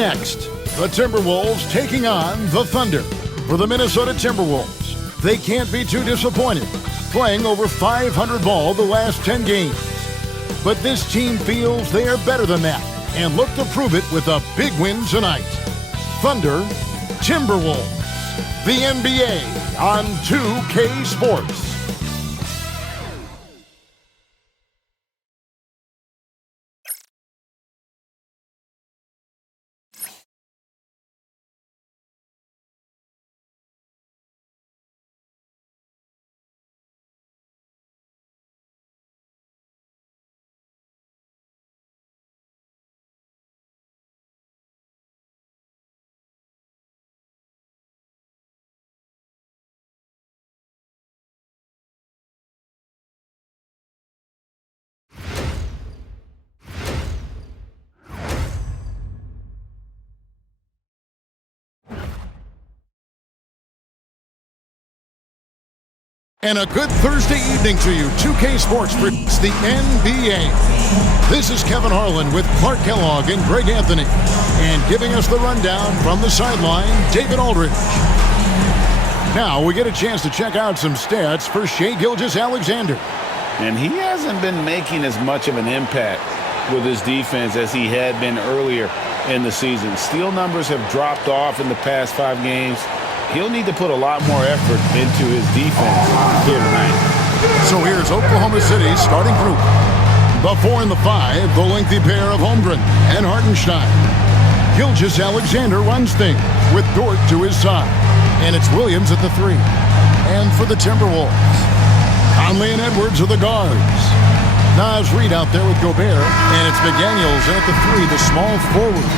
next, the Timberwolves taking on the Thunder. For the Minnesota Timberwolves, they can't be too disappointed, playing over 500 ball the last 10 games. But this team feels they are better than that and look to prove it with a big win tonight. Thunder, Timberwolves, the NBA on 2K Sports. And a good Thursday evening to you. 2K Sports presents the NBA. This is Kevin Harlan with Clark Kellogg and Greg Anthony. And giving us the rundown from the sideline, David Aldridge. Now we get a chance to check out some stats for Shai Gilgeous-Alexander. And he hasn't been making as much of an impact with his defense as he had been earlier in the season. Steal numbers have dropped off in the past 5 games. He'll need to put a lot more effort into his defense here tonight. So here's Oklahoma City's starting group. The 4 and the 5, the lengthy pair of Holmgren and Hartenstein. Gilgeous-Alexander runs things with Dort to his side. And it's Williams at the 3. And for the Timberwolves, Conley and Edwards are the guards. Naz Reid out there with Gobert, and it's McDaniels in at the 3, the small forward.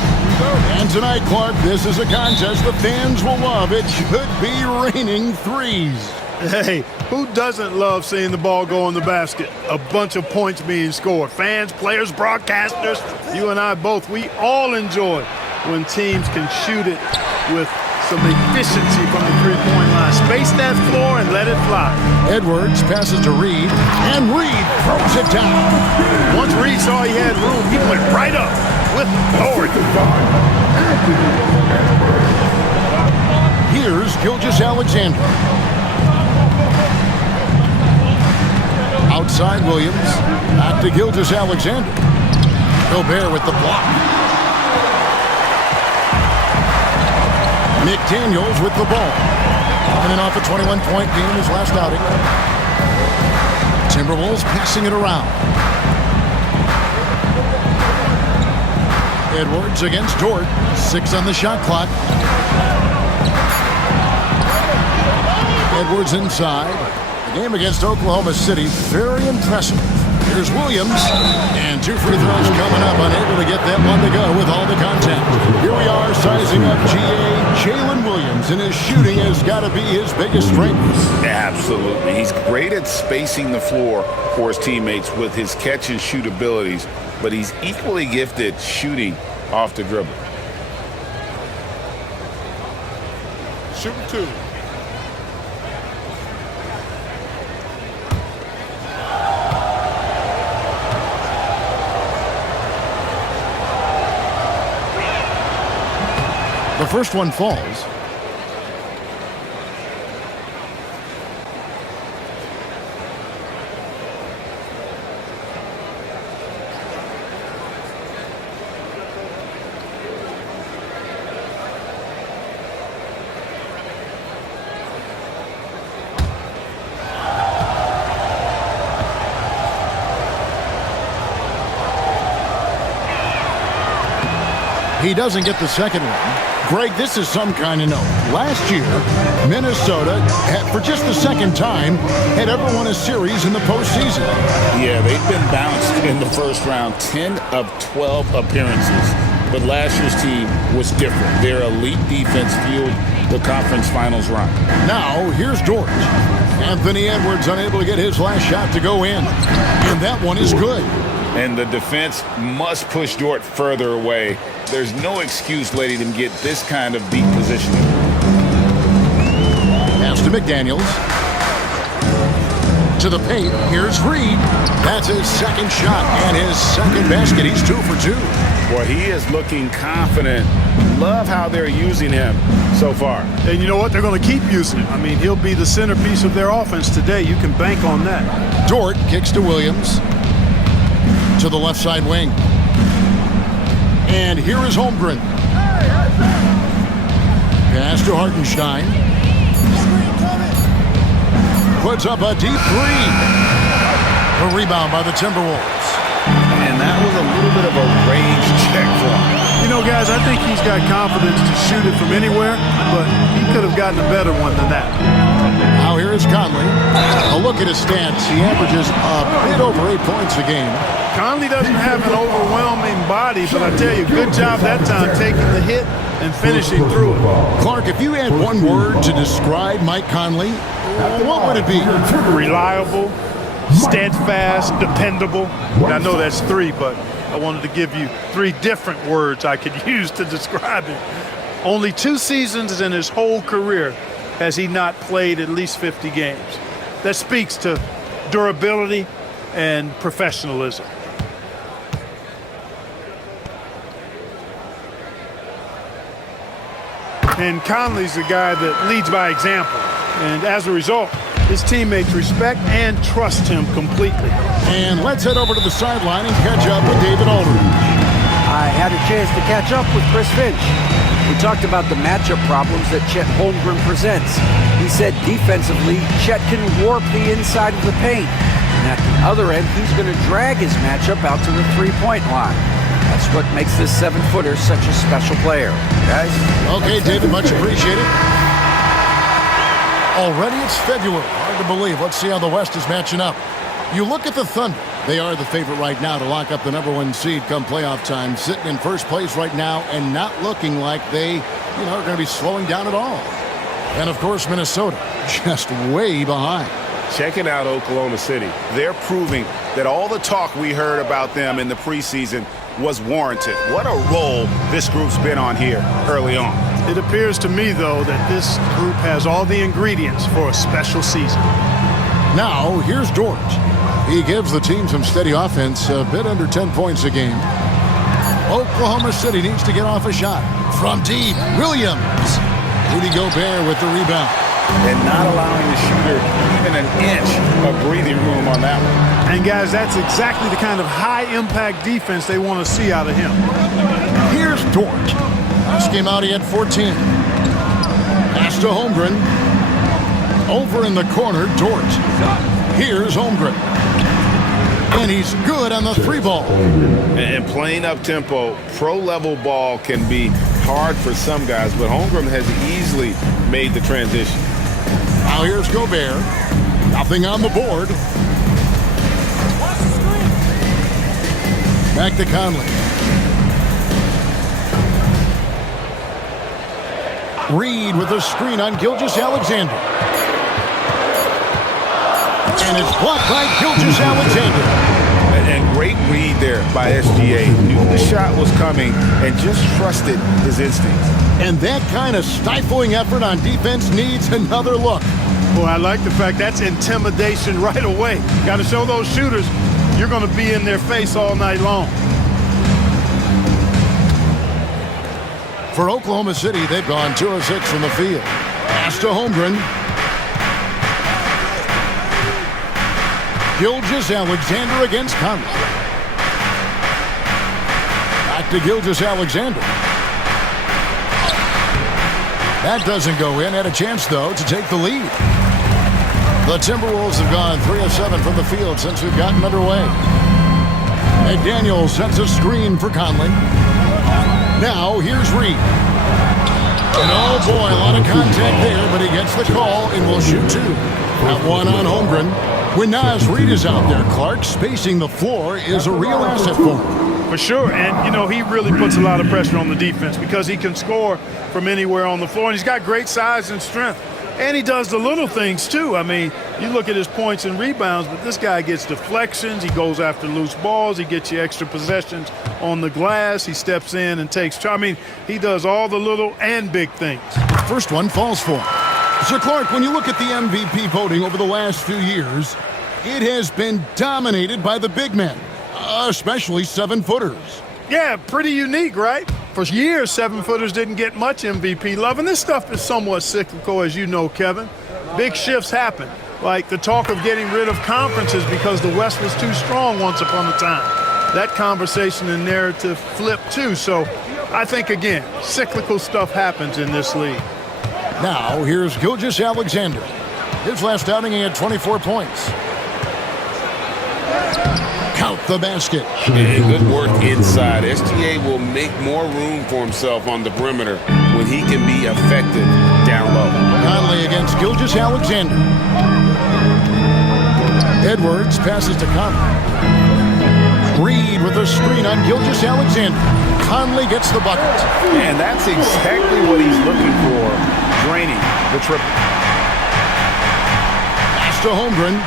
And tonight, Clark, this is a contest the fans will love. It should be raining threes. Hey, who doesn't love seeing the ball go in the basket? A bunch of points being scored. Fans, players, broadcasters, you and I both, we all enjoy when teams can shoot it with some efficiency from the three-point line. Space that floor and let it fly. Edwards passes to Reid, and Reid throws it down. Once Reid saw he had room, he went right up with authority. Here's Gilgeous-Alexander. Outside Williams, back to Gilgeous-Alexander. Gobert with the block. McDaniels with the ball. Coming off a 21-point game his last outing. Timberwolves passing it around. Edwards against Dort. 6 on the shot clock. Edwards inside. The game against Oklahoma City, very impressive. Here's Williams, and 2 free throws coming up, unable to get that one to go with all the contact. Here we are sizing up Jalen Williams, and his shooting has got to be his biggest strength. Absolutely. He's great at spacing the floor for his teammates with his catch and shoot abilities, but he's equally gifted shooting off the dribble. Shooting 2. The first one falls. He doesn't get the second one. Greg, this is some kind of note. Last year, Minnesota, for just the second time, had ever won a series in the postseason. Yeah, they've been bounced in the first round, 10 of 12 appearances. But last year's team was different. Their elite defense fueled the conference finals run. Now, here's Dort. Anthony Edwards unable to get his last shot to go in. And that one is good. And the defense must push Dort further away. There's no excuse letting him get this kind of deep positioning. Pass to McDaniels. To the paint. Here's Reid. That's his second shot and his second basket. He's 2 for 2. Well, he is looking confident. Love how they're using him so far. And you know what? They're going to keep using him. I mean, he'll be the centerpiece of their offense today. You can bank on that. Dort kicks to Williams. To the left side wing. And here is Holmgren. Pass to Hartenstein. Puts up a deep three. A rebound by the Timberwolves. And that was a little bit of a range check for him. You know, guys, I think he's got confidence to shoot it from anywhere, but he could have gotten a better one than that. Now here is Conley. A look at his stats. He averages a bit over 8 points a game. Conley doesn't have an overwhelming body, but I tell you, good job that time taking the hit and finishing through it. Clark, if you had one word to describe Mike Conley, what would it be? Reliable, steadfast, dependable. And I know that's 3, but I wanted to give you 3 different words I could use to describe him. Only 2 seasons in his whole career has he not played at least 50 games. That speaks to durability and professionalism. And Conley's the guy that leads by example. And as a result, his teammates respect and trust him completely. And let's head over to the sideline and catch up with David Aldridge. I had a chance to catch up with Chris Finch. We talked about the matchup problems that Chet Holmgren presents. He said defensively, Chet can warp the inside of the paint. And at the other end, he's going to drag his matchup out to the three-point line. That's what makes this 7-footer such a special player. Guys? Okay, David, much appreciated. Already it's February. Hard to believe. Let's see how the West is matching up. You look at the Thunder. They are the favorite right now to lock up the #1 seed come playoff time, sitting in first place right now and not looking like they, are going to be slowing down at all. And, of course, Minnesota just way behind. Checking out Oklahoma City. They're proving that all the talk we heard about them in the preseason was warranted. What a role this group's been on here early on. It appears to me, though, that this group has all the ingredients for a special season. Now, here's Dort. He gives the team some steady offense, a bit under 10 points a game. Oklahoma City needs to get off a shot. From deep, Williams. Rudy Gobert with the rebound. And not allowing the shooter even an inch of breathing room on that one. And, guys, that's exactly the kind of high-impact defense they want to see out of him. Here's Dort. Last game out, he had 14. Pass to Holmgren. Over in the corner, Dort. Here's Holmgren. And he's good on the 3-ball. And playing up-tempo, pro-level ball can be hard for some guys, but Holmgren has easily made the transition. Now here's Gobert. Nothing on the board. Back to Conley. Reed with a screen on Gilgeous-Alexander. And it's blocked by Gilgeous-Alexander. And great read there by SGA. Knew the shot was coming and just trusted his instincts. And that kind of stifling effort on defense needs another look. Boy, I like the fact that's intimidation right away. Got to show those shooters you're going to be in their face all night long. For Oklahoma City, they've gone 2 of 6 from the field. Pass to Holmgren. Gilgeous-Alexander against Conley. Back to Gilgeous-Alexander. That doesn't go in. Had a chance, though, to take the lead. The Timberwolves have gone 3 of 7 from the field since we've gotten underway. McDaniel sets a screen for Conley. Now, here's Reed. And oh boy, a lot of contact there, but he gets the call and will shoot 2. That one on Holmgren. When Naz Reed is out there, Clark, spacing the floor is a real asset for him. For sure, and, he really puts a lot of pressure on the defense because he can score from anywhere on the floor, and he's got great size and strength. And he does the little things, too. I mean, you look at his points and rebounds, but this guy gets deflections. He goes after loose balls. He gets you extra possessions on the glass. He steps in and takes – I mean, he does all the little and big things. First one falls for him. So, Clark, when you look at the MVP voting over the last few years, it has been dominated by the big men, especially 7-footers. Yeah, pretty unique, right? For years, 7-footers didn't get much MVP love, and this stuff is somewhat cyclical, as you know, Kevin. Big shifts happen, like the talk of getting rid of conferences because the West was too strong once upon a time. That conversation and narrative flipped too, so I think, again, cyclical stuff happens in this league. Now, here's Gilgeous-Alexander. His last outing, he had 24 points. Count the basket. And good work inside. SGA will make more room for himself on the perimeter when he can be effective down low. Conley against Gilgeous-Alexander. Edwards passes to Conley. Reed with a screen on Gilgeous-Alexander. Conley gets the bucket. And that's exactly what he's looking for, draining the triple. Pass to Holmgren.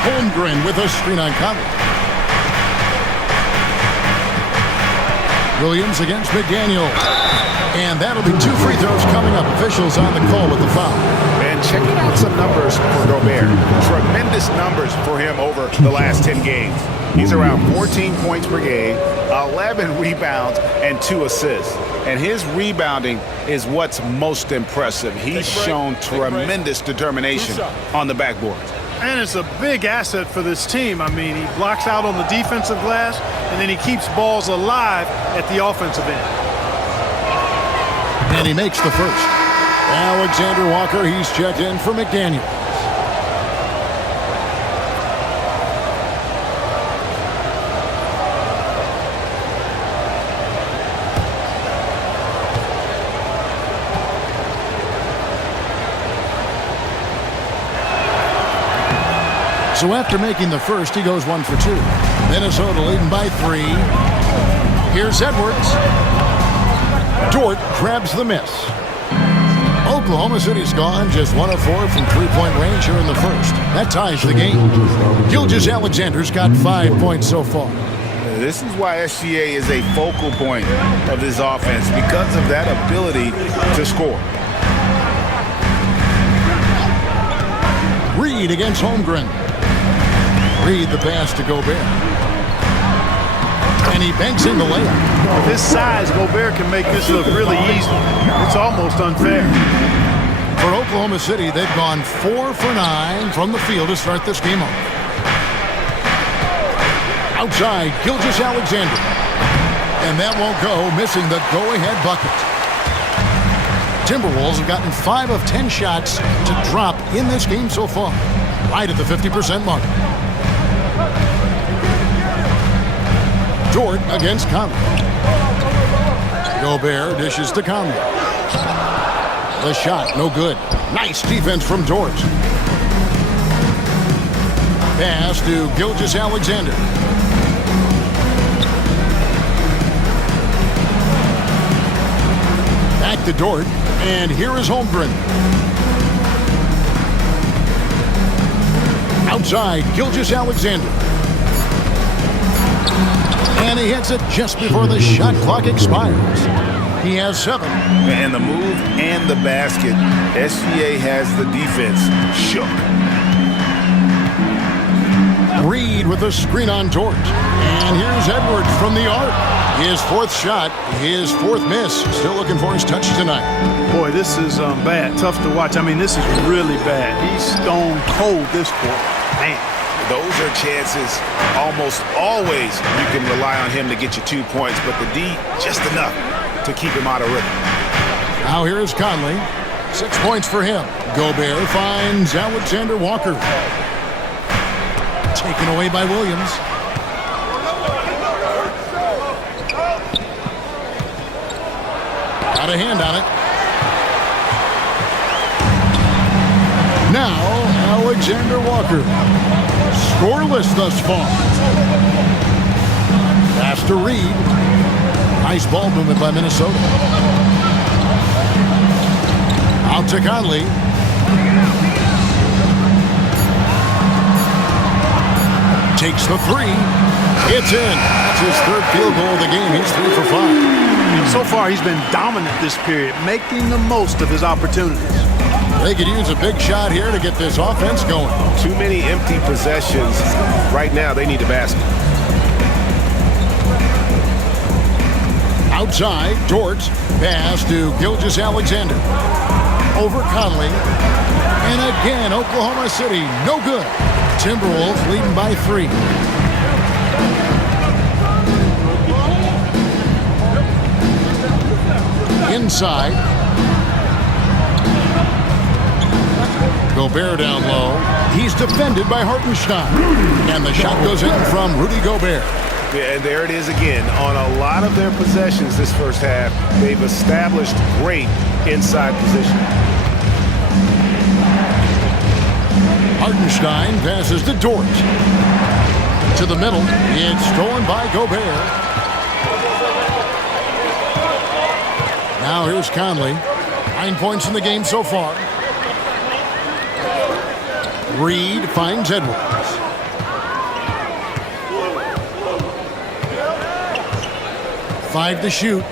Holmgren with a screen on Conley. Williams against McDaniel. And that'll be 2 free throws coming up. Officials on the call with the foul. And checking out some numbers for Gobert. Tremendous numbers for him over the last 10 games. He's around 14 points per game, 11 rebounds, and 2 assists. And his rebounding is what's most impressive. He's shown tremendous determination on the backboard. And it's a big asset for this team. I mean, he blocks out on the defensive glass, and then he keeps balls alive at the offensive end. And he makes the first. Alexander Walker, he's checked in for McDaniel. So after making the first, he goes 1 for 2. Minnesota leading by 3. Here's Edwards. Dort grabs the miss. Oklahoma City's gone just 1 of 4 from three-point range here in the first. That ties the game. Gilgeous-Alexander's got 5 points so far. This is why SGA is a focal point of this offense, because of that ability to score. Reed against Holmgren. Reed the pass to Gobert. And he banks in the layup. With his size, Gobert can make this look really easy. It's almost unfair. For Oklahoma City, they've gone 4 for 9 from the field to start this game off. Outside, Gilgeous-Alexander. And that won't go, missing the go-ahead bucket. Timberwolves have gotten 5 of 10 shots to drop in this game so far, right at the 50% mark. Dort against Conley. Gobert dishes to Conley. The shot, no good. Nice defense from Dort. Pass to Gilgeous-Alexander. Back to Dort, and here is Holmgren. Outside, Gilgeous-Alexander. And he hits it just before the shot clock expires. He has 7. And the move and the basket, SGA has the defense shook. Reed with a screen on Dort. And here's Edwards from the arc. His 4th shot, his 4th miss. Still looking for his touch tonight. Boy, this is bad. Tough to watch. I mean, this is really bad. He's stone cold this quarter. Man. Those are chances almost always you can rely on him to get you 2 points, but the D just enough to keep him out of rhythm. Now here is Conley. 6 points for him. Gobert finds Alexander Walker. Taken away by Williams. Got a hand on it. Now Alexander Walker. Scoreless thus far. Pass to Reed. Nice ball movement by Minnesota. Out to Conley. Takes the 3. It's in. That's his 3rd field goal of the game. He's 3 for 5. So far, he's been dominant this period, making the most of his opportunities. They could use a big shot here to get this offense going. Too many empty possessions. Right now, they need a basket. outside. Dort. Pass to Gilgeous-Alexander. Over Conley. And again, Oklahoma City, no good. Timberwolves leading by 3. Inside. Gobert down low. He's defended by Hartenstein. And the shot goes in from Rudy Gobert. Yeah, and there it is again. On a lot of their possessions this first half, they've established great inside position. Hartenstein passes to Dort. To the middle. It's stolen by Gobert. Now here's Conley. 9 points in the game so far. Reed finds Edwards. Five to shoot.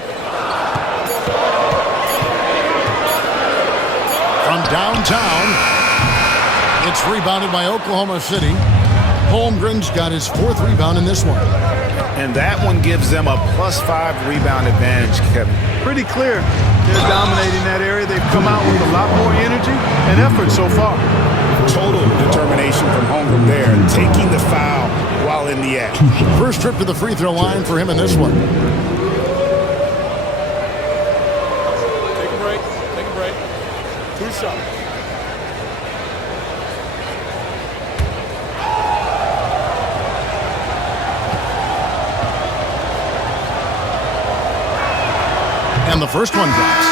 From downtown, it's rebounded by Oklahoma City. Holmgren's got his 4th rebound in this one. And that one gives them a +5 rebound advantage, Kevin. Pretty clear. They're dominating that area. They've come out with a lot more energy and effort so far. Total determination from Holmgren there, taking the foul while in the act. First trip to the free throw line for him in this one. Take a break. Take a break. 2 shots. And the first one drops.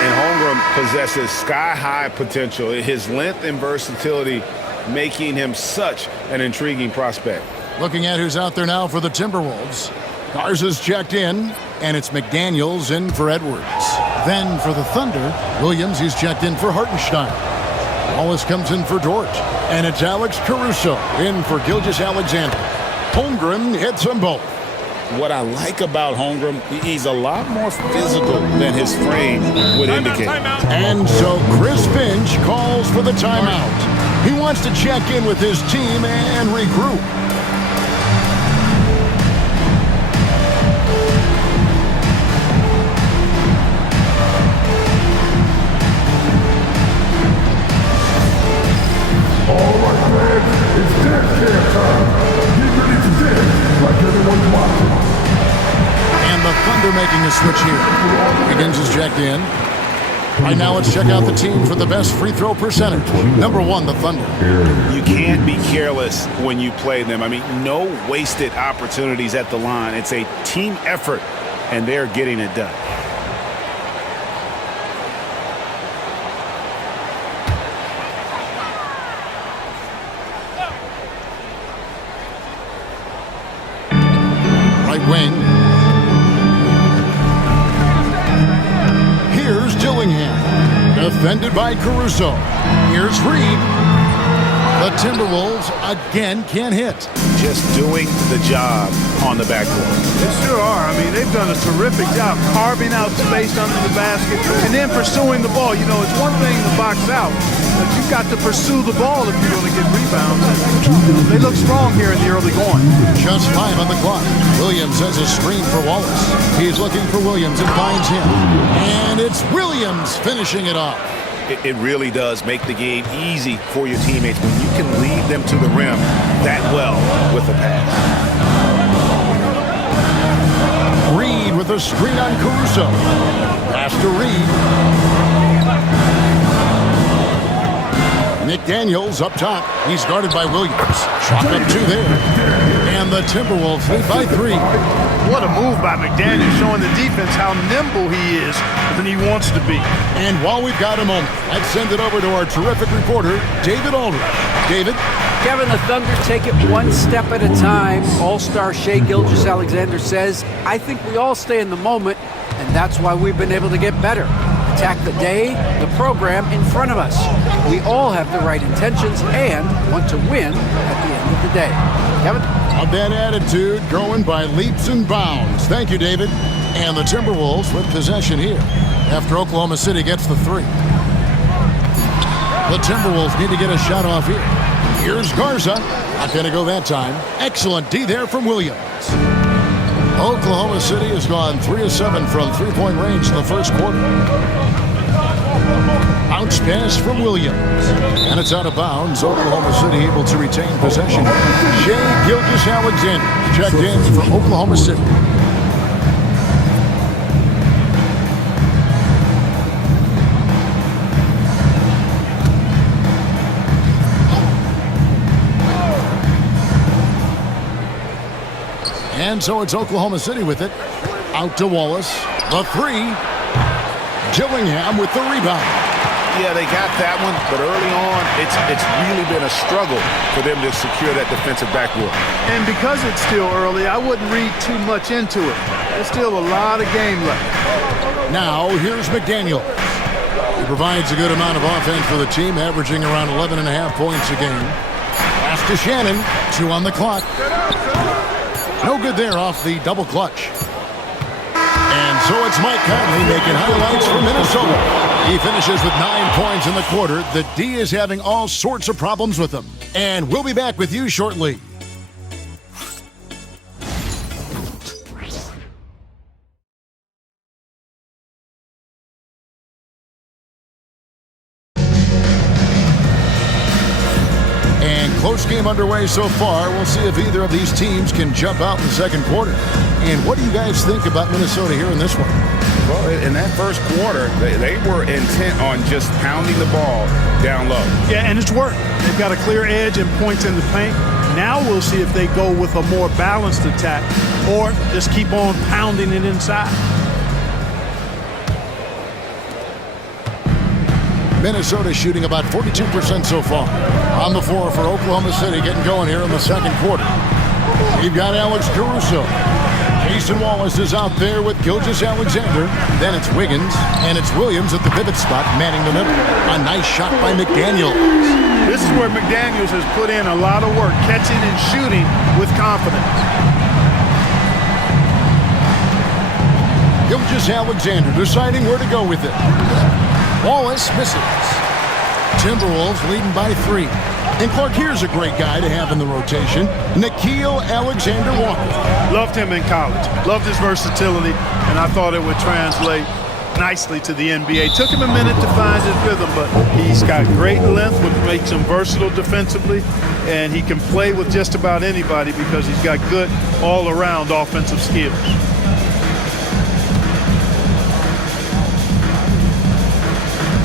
And Holmgren possesses sky-high potential. His length and versatility making him such an intriguing prospect. Looking at who's out there now for the Timberwolves. Garza's checked in, and it's McDaniels in for Edwards. Then for the Thunder, Williams, he's checked in for Hartenstein. Wallace comes in for Dort. And it's Alex Caruso in for Gilgeous-Alexander. Holmgren hits them both. What I like about Holmgren, he's a lot more physical than his frame would indicate. And so Chris Finch calls for the timeout. He wants to check in with his team and regroup. All right, man, it's dance camp time. Get ready to dance like everyone's watching. And the Thunder making a switch here. Higgins is checked in. Right now, let's check out the team for the best free throw percentage. Number 1, the Thunder. You can't be careless when you play them. I mean, no wasted opportunities at the line. It's a team effort, and they're getting it done. Right wing. Here's Dillingham. Defended by Caruso. Here's Reed. The Timberwolves again can't hit. Just doing the job on the backcourt. They sure are. I mean, they've done a terrific job carving out space under the basket and then pursuing the ball. You know, it's one thing to box out, but you've got to pursue the ball if you're going to get rebounds. They look strong here in the early going. Just 5 on the clock. Williams has a screen for Wallace. He's looking for Williams and finds him. And it's Williams finishing it off. It really does make the game easy for your teammates when you can lead them to the rim that well with a pass. Reed with a screen on Caruso. Pass to Reed. McDaniels up top. He's guarded by Williams. Shot up 2 there. And the Timberwolves lead by 3. What a move by McDaniels, showing the defense how nimble he is than he wants to be. And while we've got a moment, let's send it over to our terrific reporter, David Aldridge. David? Kevin, the Thunder take it one step at a time. All-star Shai Gilgeous-Alexander says, I think we all stay in the moment, and that's why we've been able to get better. Attack the day, the program in front of us. We all have the right intentions and want to win at the end of the day. Kevin? That attitude growing by leaps and bounds. Thank you, David. And the Timberwolves with possession here after Oklahoma City gets the 3. The Timberwolves need to get a shot off here. Here's Garza. Not going to go that time. Excellent D there from Williams. Oklahoma City has gone 3 of 7 from three-point range in the first quarter. Bounce pass from Williams. And it's out of bounds. Oklahoma City able to retain possession. Shai Gilgeous-Alexander checked in for Oklahoma City. And so it's Oklahoma City with it. Out to Wallace. The three. Dillingham with the rebound. Yeah, they got that one, but early on, it's really been a struggle for them to secure that defensive backboard. And because it's still early, I wouldn't read too much into it. There's still a lot of game left. Now, here's McDaniel. He provides a good amount of offense for the team, averaging around 11.5 points a game. Pass to Shannon. 2 on the clock. No good there off the double clutch. And so it's Mike Conley making highlights for Minnesota. He finishes with 9 points in the quarter. The D is having all sorts of problems with him. And we'll be back with you shortly. Close game underway so far. We'll see if either of these teams can jump out in the second quarter. And what do you guys think about Minnesota here in this one? Well, in that first quarter, they were intent on just pounding the ball down low. Yeah, and it's worked. They've got a clear edge and points in the paint. Now we'll see if they go with a more balanced attack or just keep on pounding it inside. Minnesota shooting about 42% so far. On the floor for Oklahoma City, getting going here in the second quarter. We've got Alex Caruso. Jason Wallace is out there with Gilgeous-Alexander. Then it's Wiggins, and it's Williams at the pivot spot, manning the middle. A nice shot by McDaniels. This is where McDaniels has put in a lot of work, catching and shooting with confidence. Gilgeous-Alexander deciding where to go with it. Wallace misses. Timberwolves leading by 3. And Clark, here's a great guy to have in the rotation. Nickeil Alexander-Walker. Loved him in college. Loved his versatility, and I thought it would translate nicely to the NBA. Took him a minute to find his rhythm, but he's got great length, which makes him versatile defensively, and he can play with just about anybody because he's got good all-around offensive skills.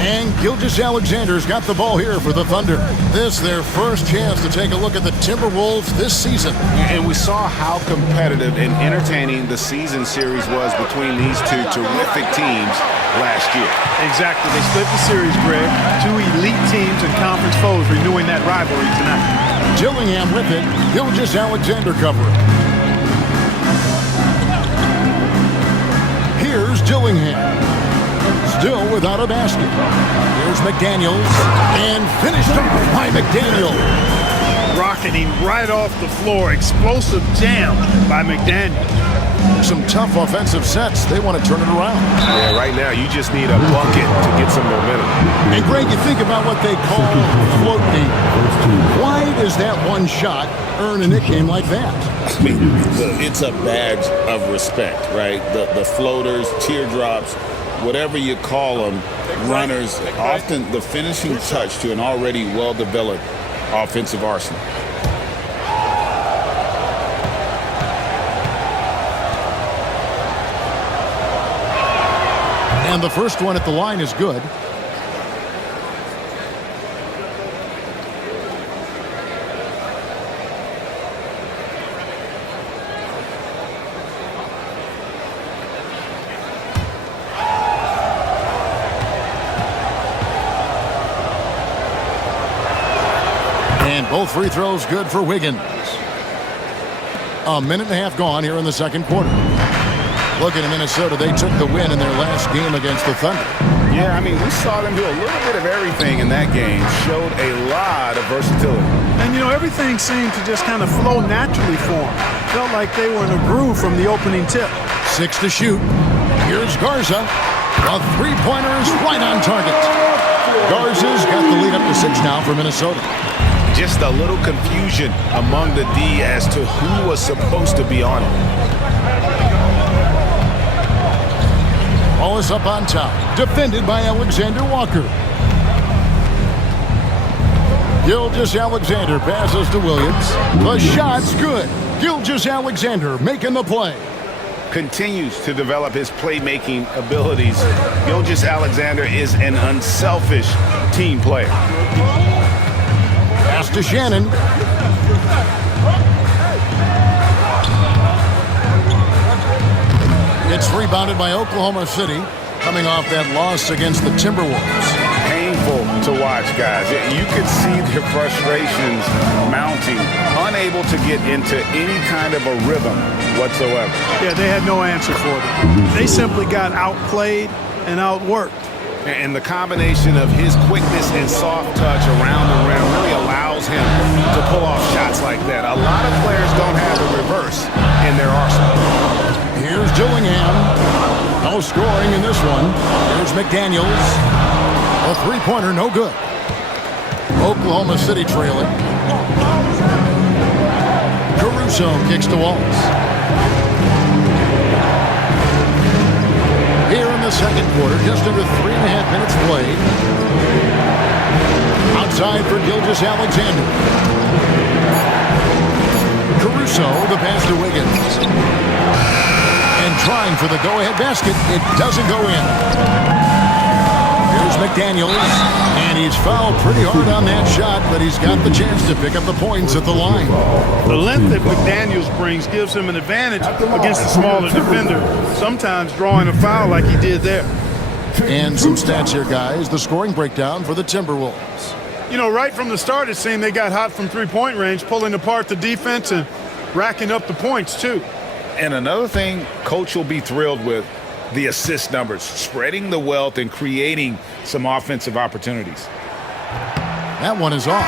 And Gilgeous-Alexander's got the ball here for the Thunder. This their first chance to take a look at the Timberwolves this season. And we saw how competitive and entertaining the season series was between these two terrific teams last year. Exactly. They split the series, Greg. 2 elite teams and conference foes renewing that rivalry tonight. Dillingham with it. Gilgeous-Alexander covering. Here's Dillingham. Still without a basket. Here's McDaniels. And finished off by McDaniels. Rocketing right off the floor. Explosive jam by McDaniels. Some tough offensive sets. They want to turn it around. Yeah, right now you just need a bucket to get some momentum. And Greg, you think about what they call float deep. Why does that one shot earn a nickname like that? I mean, it's a badge of respect, right? The floaters, teardrops, whatever you call them, runners, often the finishing touch to an already well-developed offensive arsenal. And the first one at the line is good. And both free throws good for Wiggins. A minute and a half gone here in the second quarter. Looking at Minnesota, they took the win in their last game against the Thunder. Yeah, I mean, we saw them do a little bit of everything in that game. Showed a lot of versatility. And, you know, everything seemed to just kind of flow naturally for them. Felt like they were in a groove from the opening tip. 6 to shoot. Here's Garza. A three-pointer is right on target. Garza's got the lead up to 6 now for Minnesota. Just a little confusion among the D as to who was supposed to be on it. Wallace up on top, defended by Alexander Walker. Gilgeous-Alexander passes to Williams. The shot's good. Gilgeous-Alexander making the play. Continues to develop his playmaking abilities. Gilgeous-Alexander is an unselfish team player. Pass to Shannon. It's rebounded by Oklahoma City, coming off that loss against the Timberwolves. Painful to watch, guys. You could see their frustrations mounting, unable to get into any kind of a rhythm whatsoever. Yeah, they had no answer for them. They simply got outplayed and outworked. And the combination of his quickness and soft touch around the rim really allows him to pull off shots like that. A lot of players don't have the reverse in their arsenal. Here's Dillingham. No scoring in this one. Here's McDaniels. A three-pointer, no good. Oklahoma City trailing. Caruso kicks to Wallace. Here in the second quarter, just under 3.5 minutes played. Outside for Gilgeous-Alexander. Caruso, the pass to Wiggins. And trying for the go-ahead basket. It doesn't go in. Here's McDaniels. And he's fouled pretty hard on that shot, but he's got the chance to pick up the points at the line. The length that McDaniels brings gives him an advantage against the smaller defender, sometimes drawing a foul like he did there. And some stats here, guys. The scoring breakdown for the Timberwolves. You know, right from the start, it seemed they got hot from three-point range, pulling apart the defense and racking up the points, too. And another thing Coach will be thrilled with, the assist numbers, spreading the wealth and creating some offensive opportunities. That one is off.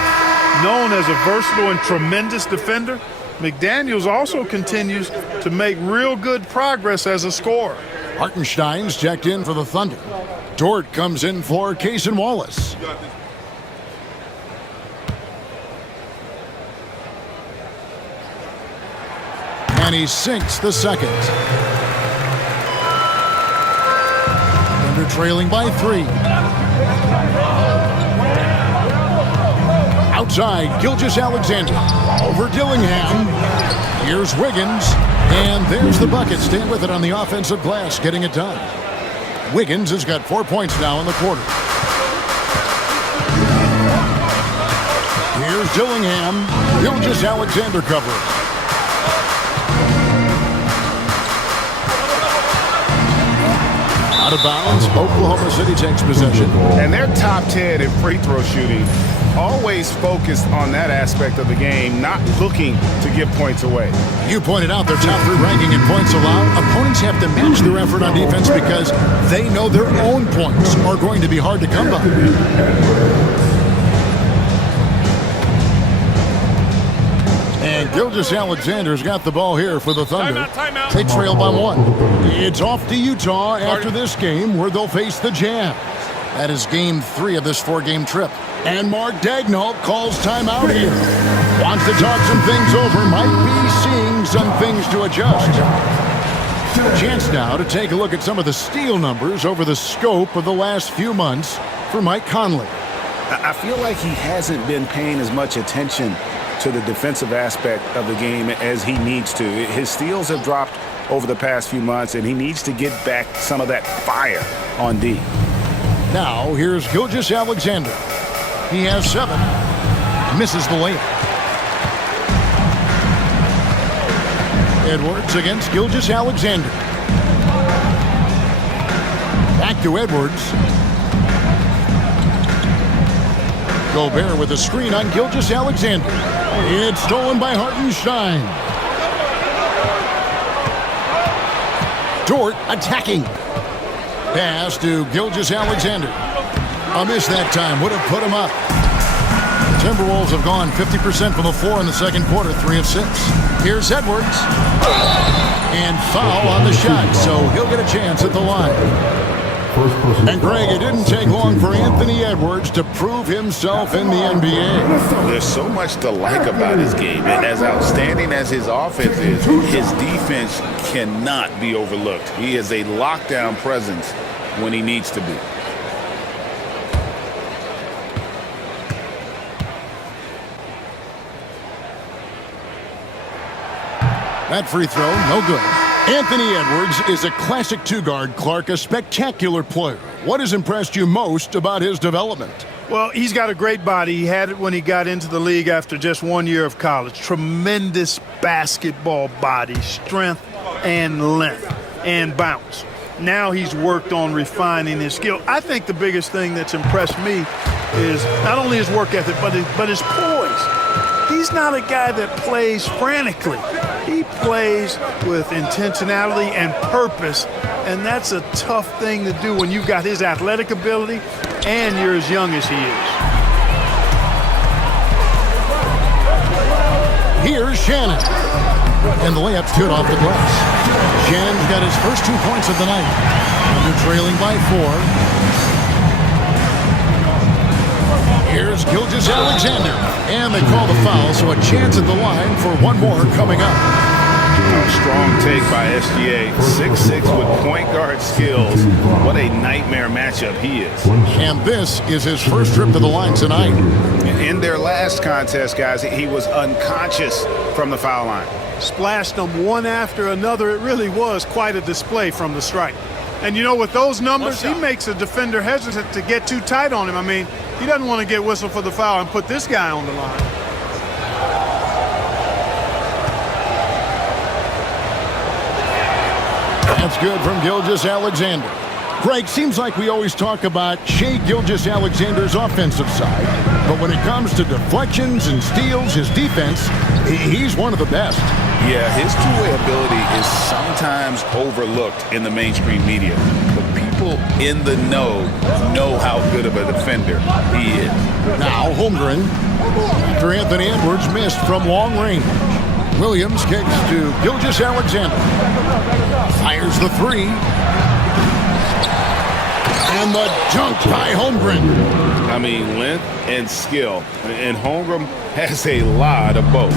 Known as a versatile and tremendous defender, McDaniels also continues to make real good progress as a scorer. Hartenstein's checked in for the Thunder. Dort comes in for Cason Wallace. And he sinks the second. Thunder trailing by 3. Outside, Gilgeous-Alexander. Over Dillingham. Here's Wiggins. And there's the bucket. Staying with it on the offensive glass, getting it done. Wiggins has got 4 points now in the quarter. Here's Dillingham. Gilgeous-Alexander covering. Out of bounds, Oklahoma City takes possession. And they're top 10 in free throw shooting. Always focused on that aspect of the game, not looking to give points away. You pointed out their top 3 ranking in points allowed. Opponents have to match their effort on defense because they know their own points are going to be hard to come by. And Gilgeous-Alexander's got the ball here for the Thunder. Timeout. They trail by 1. It's off to Utah after this game where they'll face the Jazz. That is game 3 of this 4-game trip. And Mark Daigneault calls timeout here. Wants to talk some things over. Might be seeing some things to adjust. Chance now to take a look at some of the steal numbers over the scope of the last few months for Mike Conley. I feel like he hasn't been paying as much attention to the defensive aspect of the game as he needs to. His steals have dropped over the past few months, and he needs to get back some of that fire on D. Now, here's Gilgeous-Alexander. He has 7. Misses the layup. Edwards against Gilgeous-Alexander. Back to Edwards. Gobert with a screen on Gilgeous-Alexander. It's stolen by Hartenstein. Dort attacking. Pass to Gilgeous-Alexander. A miss that time. Would have put him up. The Timberwolves have gone 50% from the floor in the second quarter, 3 of 6. Here's Edwards. And foul on the shot, so he'll get a chance at the line. And Greg, it didn't take long for Anthony Edwards to prove himself in the NBA. There's so much to like about his game. And as outstanding as his offense is, his defense cannot be overlooked. He is a lockdown presence when he needs to be. That free throw, no good. Anthony Edwards is a classic two-guard, Clark, a spectacular player. What has impressed you most about his development? Well, he's got a great body. He had it when he got into the league after just 1 year of college. Tremendous basketball body, strength and length and bounce. Now he's worked on refining his skill. I think the biggest thing that's impressed me is not only his work ethic, but his poise. He's not a guy that plays frantically. He plays with intentionality and purpose, and that's a tough thing to do when you've got his athletic ability and you're as young as he is. Here's Shannon. And the layup's good off the glass. Shannon's got his first 2 points of the night. And they're trailing by 4. Here's Gilgeous-Alexander. And they call the foul, so a chance at the line for one more coming up. Strong take by SGA. 6'6" with point guard skills. What a nightmare matchup he is. And this is his first trip to the line tonight. In their last contest, guys, he was unconscious from the foul line. Splashed them one after another. It really was quite a display from the stripe. And, you know, with those numbers, he makes a defender hesitant to get too tight on him. I mean, he doesn't want to get whistled for the foul and put this guy on the line. That's good from Gilgeous-Alexander. Greg, seems like we always talk about Shai Gilgeous-Alexander's offensive side, but when it comes to deflections and steals, his defense, he's one of the best. Yeah, his two-way ability is sometimes overlooked in the mainstream media, but people in the know how good of a defender he is. Now Holmgren, after Anthony Edwards missed from long range. Williams kicks to Gilgeous-Alexander. Fires the three. And the dunk by Holmgren. I mean, length and skill. And Holmgren has a lot of both.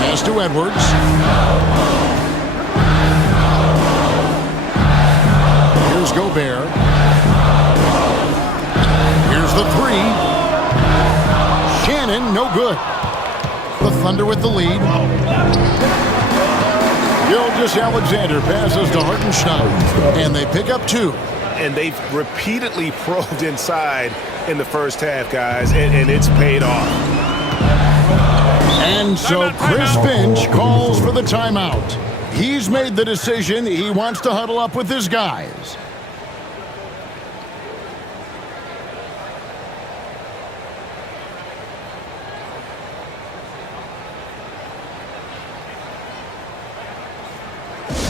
Pass to Edwards. Here's Gobert. Here's the three. Shannon, no good. The Thunder with the lead. Gilgeous-Alexander passes to Hartenstein, and they pick up 2. And they've repeatedly probed inside in the first half, guys, and it's paid off. And so Chris Finch calls for the timeout. He's made the decision. He wants to huddle up with his guys.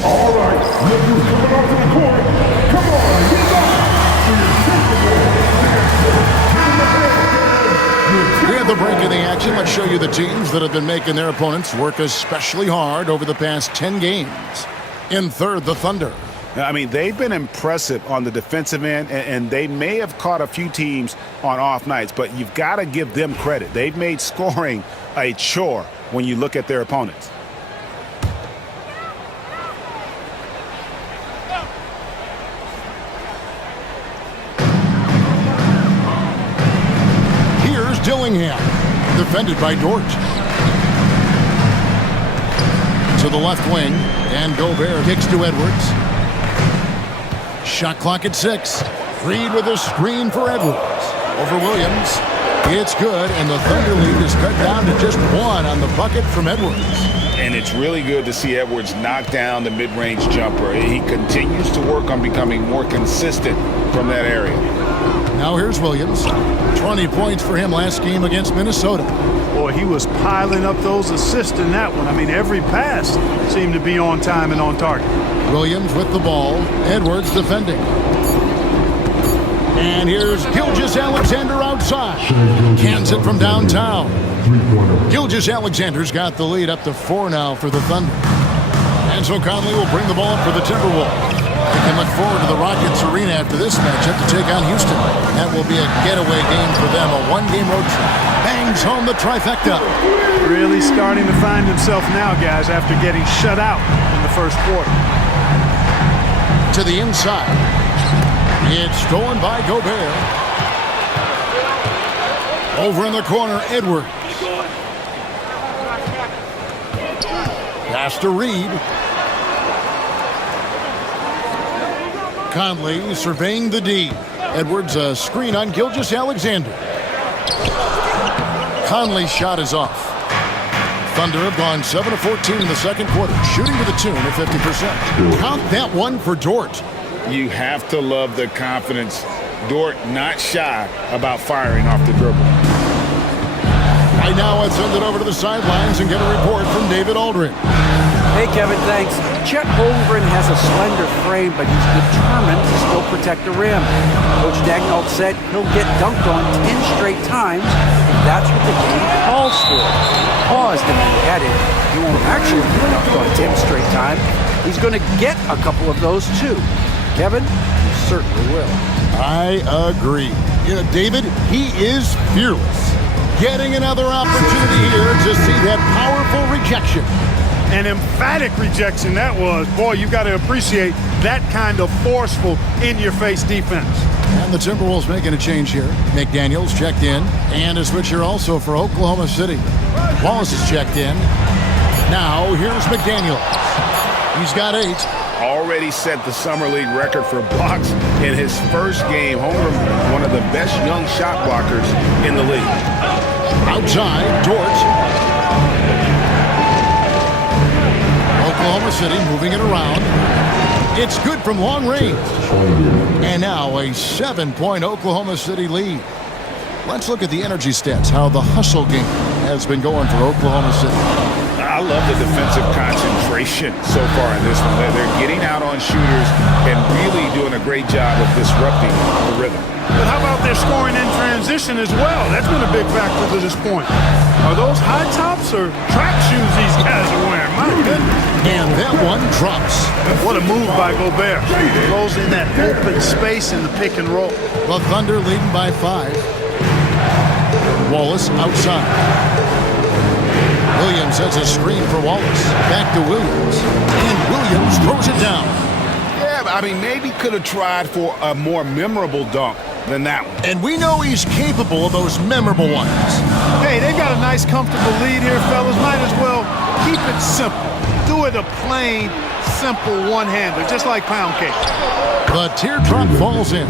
All right, look who's coming onto the court. Come on, get up. We have the break in the action. Let's show you the teams that have been making their opponents work especially hard over the past 10 games. In third, the Thunder. I mean, they've been impressive on the defensive end, and they may have caught a few teams on off nights, but you've got to give them credit. They've made scoring a chore when you look at their opponents. Dillingham, defended by Dort. To the left wing, and Gobert kicks to Edwards. Shot clock at 6. Reed with a screen for Edwards. Over Williams. It's good, and the Thunder lead is cut down to just 1 on the bucket from Edwards. And it's really good to see Edwards knock down the mid-range jumper. He continues to work on becoming more consistent from that area. Now here's Williams. 20 points for him last game against Minnesota. Boy, he was piling up those assists in that one. I mean, every pass seemed to be on time and on target. Williams with the ball. Edwards defending. And here's Gilgeous-Alexander outside. Cans it from downtown. Gilgeous-Alexander's got the lead up to 4 now for the Thunder. And so Conley will bring the ball up for the Timberwolves. They can look forward to the Rockets Arena after this matchup to take on Houston. That will be a getaway game for them, a one-game road trip. Bangs home the trifecta. Really starting to find himself now, guys, after getting shut out in the first quarter. To the inside. It's stolen by Gobert. Over in the corner, Edwards. Pass to Reed. Conley surveying the D. Edwards a screen on Gilgeous-Alexander. Conley's shot is off. Thunder have gone 7 of 14 in the second quarter, shooting to the tune of 50%. Count that one for Dort. You have to love the confidence. Dort not shy about firing off the dribble. Right now, let's send it over to the sidelines and get a report from David Aldridge. Hey, Kevin, thanks. Chet Holmgren has a slender frame, but he's determined to still protect the rim. Coach Dagnall said he'll get dunked on 10 straight times if that's what the game calls for. Paused and then added, he won't actually get dunked on 10 straight times. He's going to get a couple of those, too. Kevin, he certainly will. I agree. You know, David, he is fearless. Getting another opportunity here to see that powerful rejection. An emphatic rejection that was. Boy, you got to appreciate that kind of forceful, in-your-face defense. And the Timberwolves making a change here. McDaniels checked in. And a switch here also for Oklahoma City. Wallace is checked in. Now, here's McDaniels. He's got 8. Already set the Summer League record for blocks in his first game. Holmgren, one of the best young shot blockers in the league. Outside, Dort. Oklahoma City moving it around. It's good from long range. And now a 7-point Oklahoma City lead. Let's look at the energy stats, how the hustle game has been going for Oklahoma City. I love the defensive concentration so far in this one. They're getting out on shooters and really doing a great job of disrupting the rhythm. But how about their scoring in transition as well? That's been a big factor to this point. Are those high tops or track shoes these guys are wearing? My goodness. And that one drops. What a move by Gobert. Goes in that open space in the pick and roll. The Thunder leading by 5. Wallace outside. Williams has a screen for Wallace. Back to Williams. And Williams throws it down. Yeah, I mean, maybe could have tried for a more memorable dunk than that one. And we know he's capable of those memorable ones. Hey, they got a nice, comfortable lead here, fellas. Might as well keep it simple. Do it a plain, simple one-hander, just like pound cake. The teardrop falls in.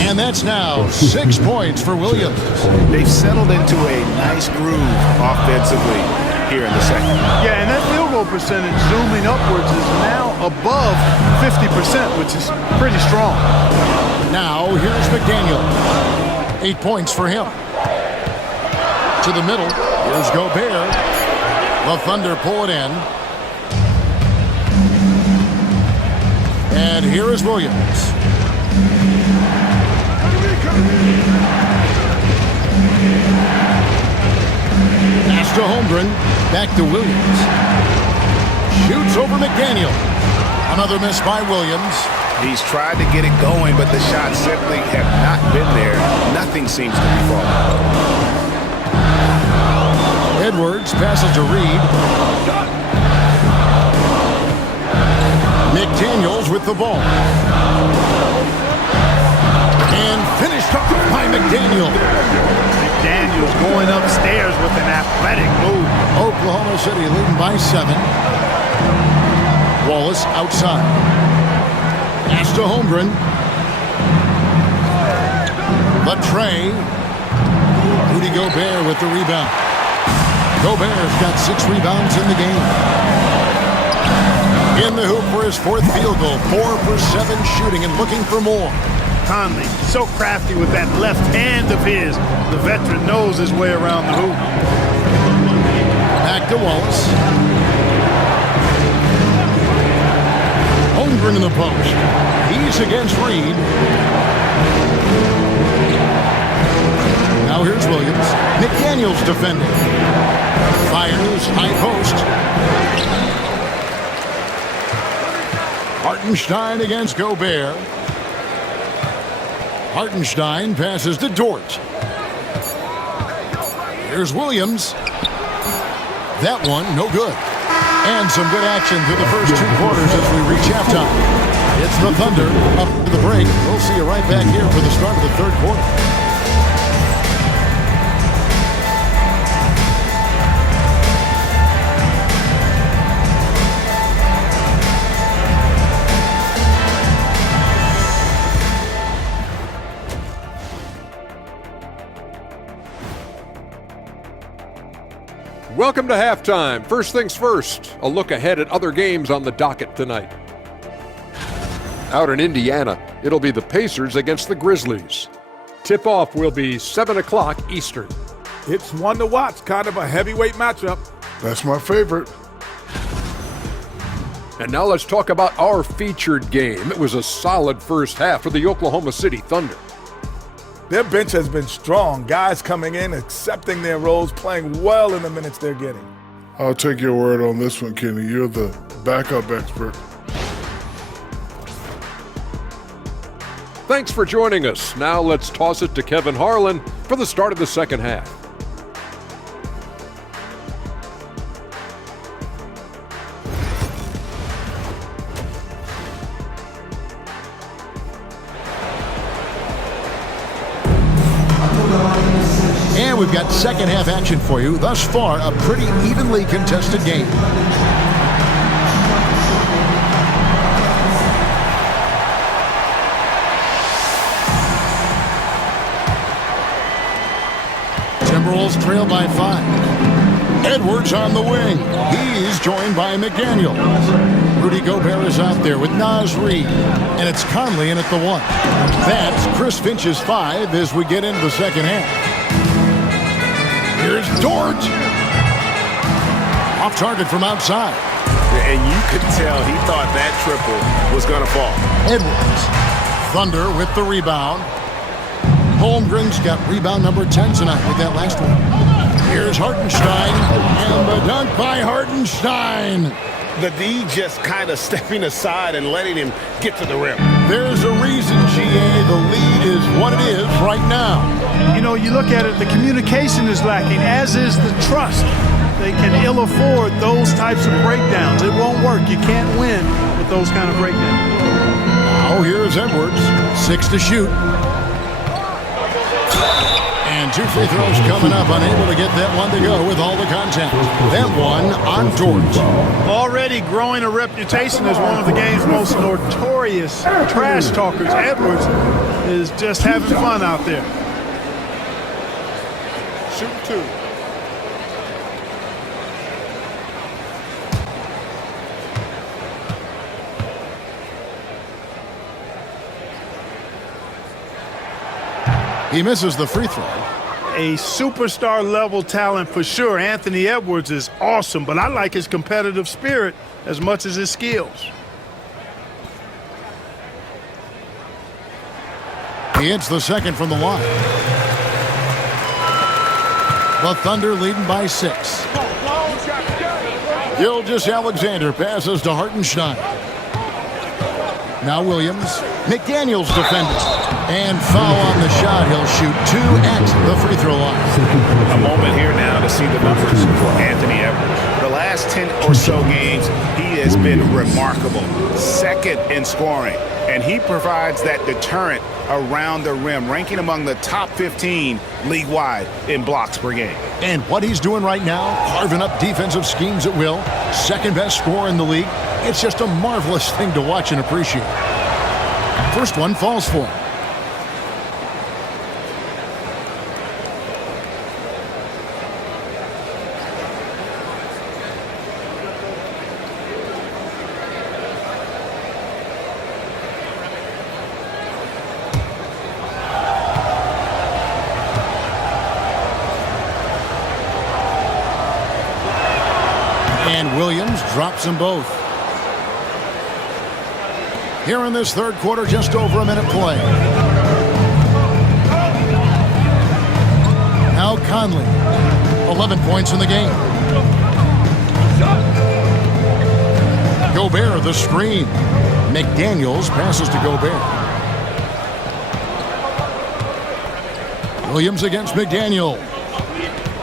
And that's now 6 points for Williams. They've settled into a nice groove offensively here in the second. Yeah, and that field goal percentage zooming upwards is now above 50%, which is pretty strong. Now, here's McDaniel. 8 points for him. To the middle, here's Gobert. The Thunder pull it in. And here is Williams. Pass to Holmgren. Back to Williams. Shoots over McDaniel. Another miss by Williams. He's tried to get it going, but the shots simply have not been there. Nothing seems to be falling. Edwards passes to Reed. McDaniels with the ball. And finished off by McDaniel. McDaniels going upstairs with an athletic move. Oklahoma City leading by 7. Wallace outside. Pass to Holmgren. The tray. Rudy Gobert with the rebound. Gobert's got 6 rebounds in the game. In the hoop for his 4th field goal. 4 for 7 shooting and looking for more. Conley, so crafty with that left hand of his. The veteran knows his way around the hoop. Back to Wallace. Holmgren in the post. He's against Reed. Now here's Williams. McDaniels defending. Fires high post. Hartenstein against Gobert. Hartenstein passes to Dort. Here's Williams. That one, no good. And some good action through the first 2 quarters as we reach halftime. It's the Thunder up to the break. We'll see you right back here for the start of the third quarter. Welcome to halftime. First things first, a look ahead at other games on the docket tonight. Out in Indiana, it'll be the Pacers against the Grizzlies. Tip-off will be 7 o'clock Eastern. It's one to watch, kind of a heavyweight matchup. That's my favorite. And now let's talk about our featured game. It was a solid first half for the Oklahoma City Thunder. Their bench has been strong. Guys coming in, accepting their roles, playing well in the minutes they're getting. I'll take your word on this one, Kenny. You're the backup expert. Thanks for joining us. Now let's toss it to Kevin Harlan for the start of the second half. And we've got second half action for you. Thus far, a pretty evenly contested game. Timberwolves trail by 5. Edwards on the wing. He's joined by McDaniel. Rudy Gobert is out there with Naz Reid. And it's Conley in at the 1. That's Chris Finch's 5 as we get into the second half. Here's Dort. Off target from outside. And you could tell he thought that triple was going to fall. Edwards. Thunder with the rebound. Holmgren's got rebound number 10 tonight with that last one. Here's Hartenstein. And the dunk by Hartenstein. The D just kind of stepping aside and letting him get to the rim. There's a reason, GA. The lead is what it is right now. You know, you look at it, the communication is lacking, as is the trust. They can ill afford those types of breakdowns. It won't work. You can't win with those kind of breakdowns. Now here's Edwards. 6 to shoot. And 2 free throws coming up. Unable to get that one to go with all the contact. That one on Dort. Already growing a reputation as one of the game's most notorious trash talkers. Edwards is just having fun out there. Shoot 2. He misses the free throw. A superstar level talent for sure. Anthony Edwards is awesome, but I like his competitive spirit as much as his skills. He hits the second from the line. The Thunder leading by 6. Gilgeous-Alexander passes to Hartenstein. Now Williams. McDaniels defending. And foul on the shot. He'll shoot 2 at the free throw line. A moment here now to see the numbers for Anthony Edwards. The last 10 or so games, he has been remarkable. Second in scoring. And he provides that deterrent around the rim, ranking among the top 15 league-wide in blocks per game. And what he's doing right now, carving up defensive schemes at will, second best scorer in the league. It's just a marvelous thing to watch and appreciate. First one falls for him. And Williams drops them both. Here in this third quarter, just over a minute play. Now Conley, 11 points in the game. Gobert, the screen. McDaniels passes to Gobert. Williams against McDaniel.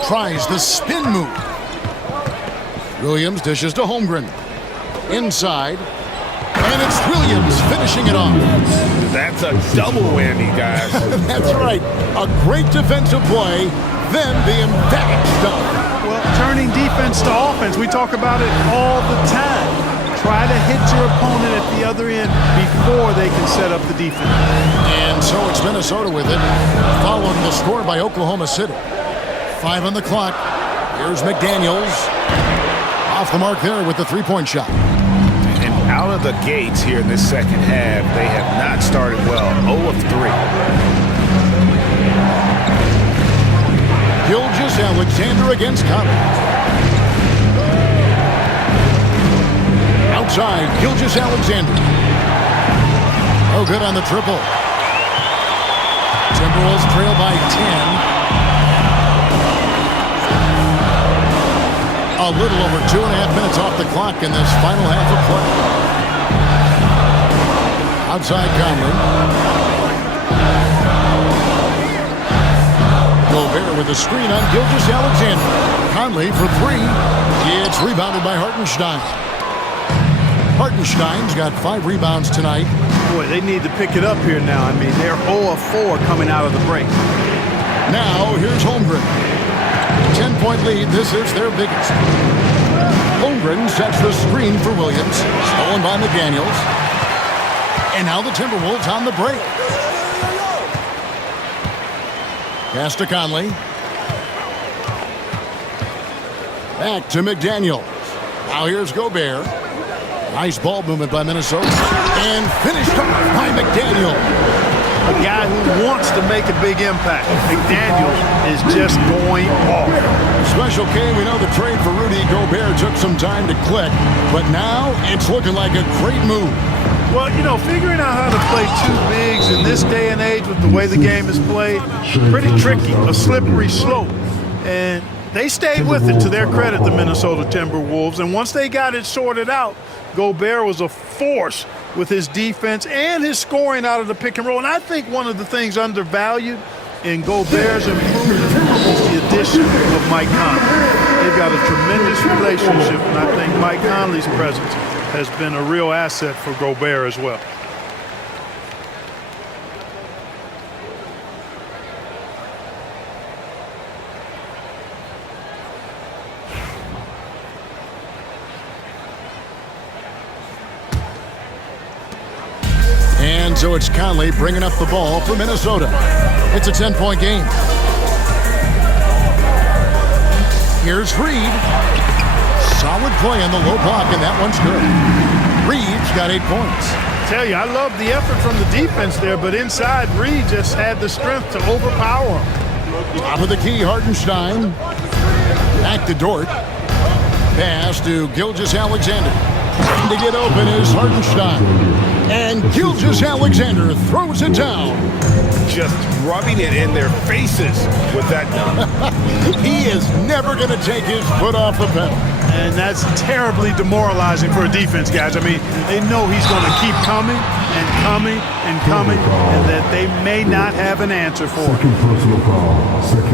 Tries the spin move. Williams dishes to Holmgren. Inside. And it's Williams finishing it off. That's a double whammy, guys. That's right. A great defensive play, then the emphatic dunk. Well, turning defense to offense, we talk about it all the time. Try to hit your opponent at the other end before they can set up the defense. And so it's Minnesota with it, following the score by Oklahoma City. 5 on the clock. Here's McDaniels. Off the mark there with the three-point shot. And out of the gates here in this second half, they have not started well. 0 of 3. Gilgeous-Alexander against Conley. Outside, Gilgeous-Alexander. Oh, good on the triple. Timberwolves trail by 10. A little over 2.5 minutes off the clock in this final half of play. Outside Conley. Gobert with a screen on Gilgeous-Alexander. Conley for 3. It's rebounded by Hartenstein. Hartenstein's got 5 rebounds tonight. Boy, they need to pick it up here now. I mean, they're 0 of 4 coming out of the break. Now, here's Holmgren. 10-point lead. This is their biggest. Holmgren sets the screen for Williams. Stolen by McDaniels. And now the Timberwolves on the break. Pass to Conley. Back to McDaniels. Now here's Gobert. Nice ball movement by Minnesota. And finished off by McDaniel. A guy who wants to make a big impact. McDaniels is just going off. Special K, we know the trade for Rudy Gobert took some time to click, but now it's looking like a great move. Well, you know, figuring out how to play 2 bigs in this day and age with the way the game is played, pretty tricky, a slippery slope. And they stayed with it, to their credit, the Minnesota Timberwolves. And once they got it sorted out, Gobert was a force with his defense and his scoring out of the pick and roll. And I think one of the things undervalued in Gobert's improvement is the addition of Mike Conley. They've got a tremendous relationship, and I think Mike Conley's presence has been a real asset for Gobert as well. And so it's Conley bringing up the ball for Minnesota. It's a 10-point game. Here's Reed. Solid play on the low block, and that one's good. Reed's got 8 points. Tell you, I love the effort from the defense there, but inside, Reed just had the strength to overpower him. Top of the key, Hartenstein. Back to Dort. Pass to Gilgeous-Alexander. Trying to get open is Hartenstein. And Gilgeous-Alexander throws it down. Just rubbing it in their faces with that dunk. He is never going to take his foot off the pedal. And that's terribly demoralizing for a defense, guys. I mean, they know he's going to keep coming and coming and coming, and that they may not have an answer for it.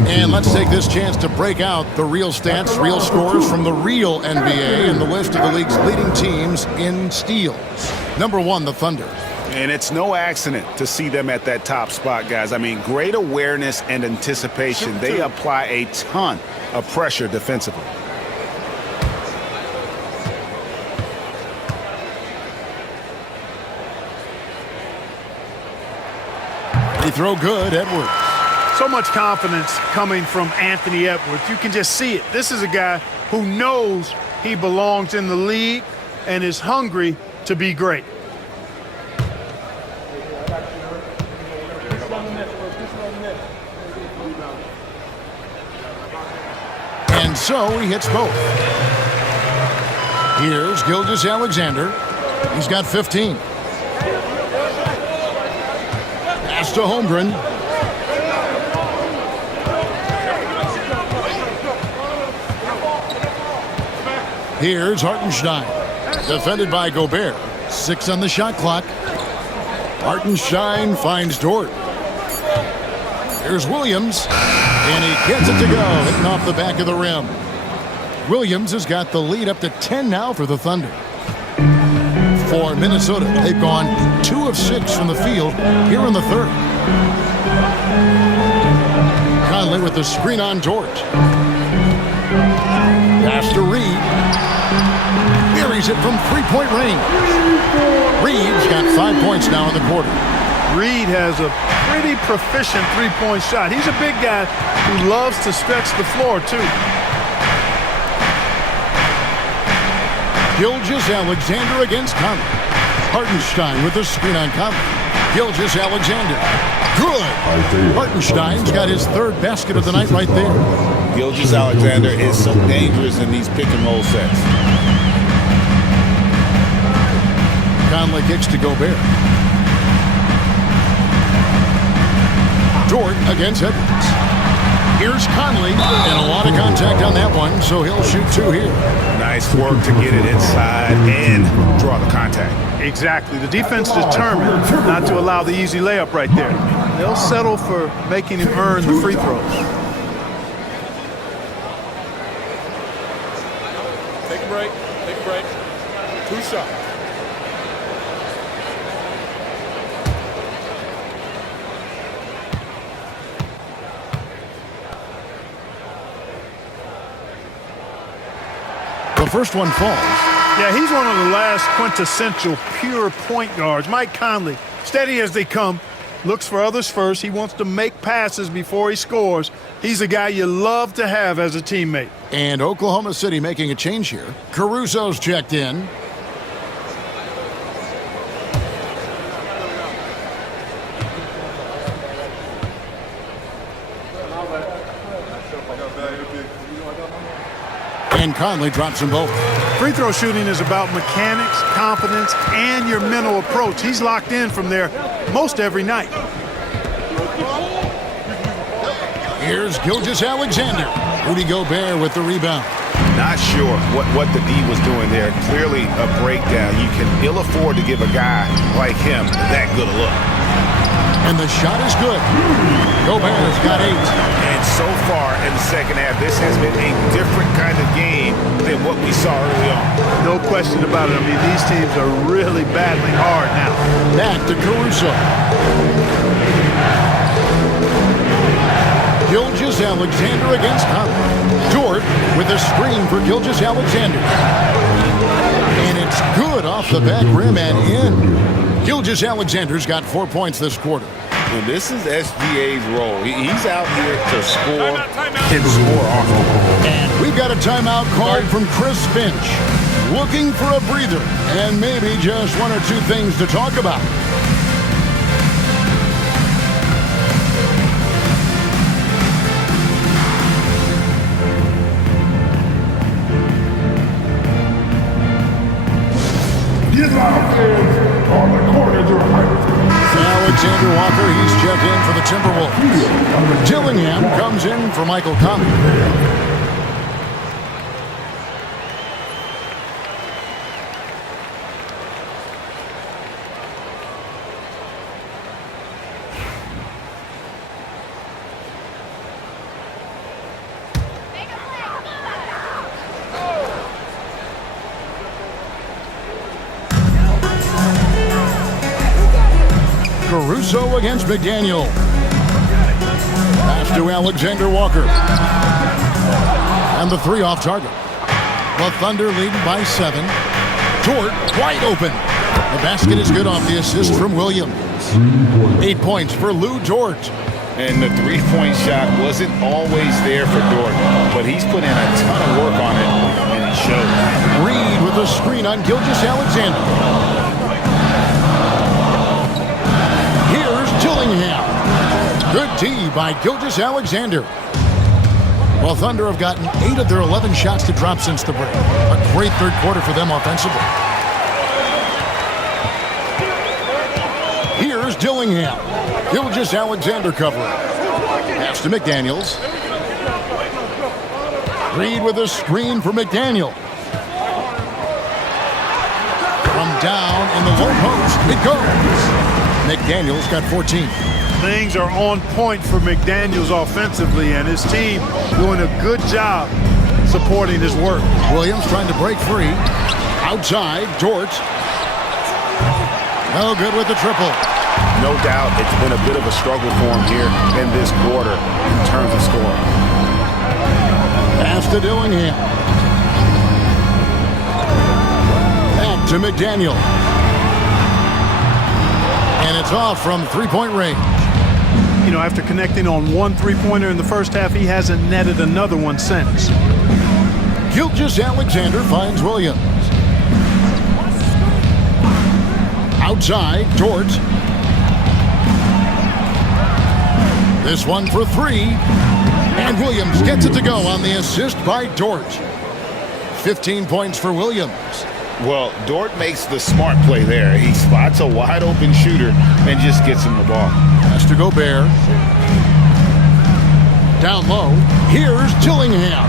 And let's take this chance to break out the real stats, real scores from the real NBA and the list of the league's leading teams in steals. Number 1, the Thunder. And it's no accident to see them at that top spot, guys. I mean, great awareness and anticipation. They apply a ton of pressure defensively. They throw good, Edwards. So much confidence coming from Anthony Edwards. You can just see it. This is a guy who knows he belongs in the league and is hungry to be great. And so he hits both. Here's Gilgeous-Alexander. He's got 15. Pass to Holmgren. Here's Hartenstein. Defended by Gobert. 6 on the shot clock. Hartenstein finds Dort. Here's Williams, and he gets it to go, hitting off the back of the rim. Williams has got the lead up to 10 now for the Thunder. For Minnesota, they've gone 2 of 6 from the field here in the third. Conley with the screen on Dort. Pass to Reed. Buries it from three-point range. Reed's got 5 points now in the quarter. Reed has a pretty proficient three-point shot. He's a big guy who loves to stretch the floor, too. Gilgeous-Alexander against Conley. Hartenstein with the screen on Conley. Gilgeous-Alexander. Good. Hartenstein's got his third basket of the night right there. Gilgeous-Alexander is so dangerous in these pick-and-roll sets. Conley kicks to Gobert. Dort against Edwards. Here's Conley, and a lot of contact on that one, so he'll shoot 2 here. Nice work to get it inside and draw the contact. Exactly. The defense determined not to allow the easy layup right there. They'll settle for making him earn the free throws. Take a break. Take a break. 2 shots. The first one falls. Yeah, he's one of the last quintessential pure point guards. Mike Conley, steady as they come, looks for others first. He wants to make passes before he scores. He's a guy you love to have as a teammate. And Oklahoma City making a change here. Caruso's checked in. And Conley drops them both. Free throw shooting is about mechanics, confidence, and your mental approach. He's locked in from there most every night. Here's Gilgeous-Alexander. Rudy Gobert with the rebound. Not sure what the D was doing there. Clearly a breakdown. You can ill afford to give a guy like him that good a look. And the shot is good. Gobert's got 8. And so far in the second half, this has been a different kind of game than what we saw early on. No question about it. I mean, these teams are really battling hard now. Back to Caruso. Gilgeous-Alexander against Conley. Dort with a screen for Gilgeous-Alexander. And it's good off the back rim and in. Gilgeous-Alexander's got 4 points this quarter. And this is SGA's role. He's out here to score and score often. And we've got a timeout called from Chris Finch. Looking for a breather and maybe just 1 or 2 things to talk about. Alexander Walker, he's checked in for the Timberwolves. Dillingham comes in for Michael Conley. Caruso against McDaniel. Pass to Alexander Walker. And the 3 off target. The Thunder leading by 7. Dort wide open. The basket is good off the assist from Williams. 8 points for Lou Dort. And the three-point shot wasn't always there for Dort, but he's put in a ton of work on it, and it shows. Reed with a screen on Gilgeous-Alexander. Dillingham. Good D by Gilgeous-Alexander. Well, Thunder have gotten 8 of their 11 shots to drop since the break. A great third quarter for them offensively. Here's Dillingham. Gilgeous-Alexander covering. Pass to McDaniels. Reed with a screen for McDaniel. From Down in the low post. It goes. McDaniels got 14. Things are on point for McDaniels offensively, and his team doing a good job supporting his work. Williams trying to break free. Outside, Dort. No good with the triple. No doubt it's been a bit of a struggle for him here in this quarter in terms of scoring. Pass to Dillingham. Back to McDaniel. And it's off from three-point range. You know, after connecting on one three-pointer in the first half, he hasn't netted another one since. Gilgeous-Alexander finds Williams. Outside, Dort. This one for three. And Williams gets it to go on the assist by Dort. 15 points for Williams. Well, Dort makes the smart play there. He spots a wide-open shooter and just gets him the ball. Pass to Gobert. Down low. Here's Dillingham.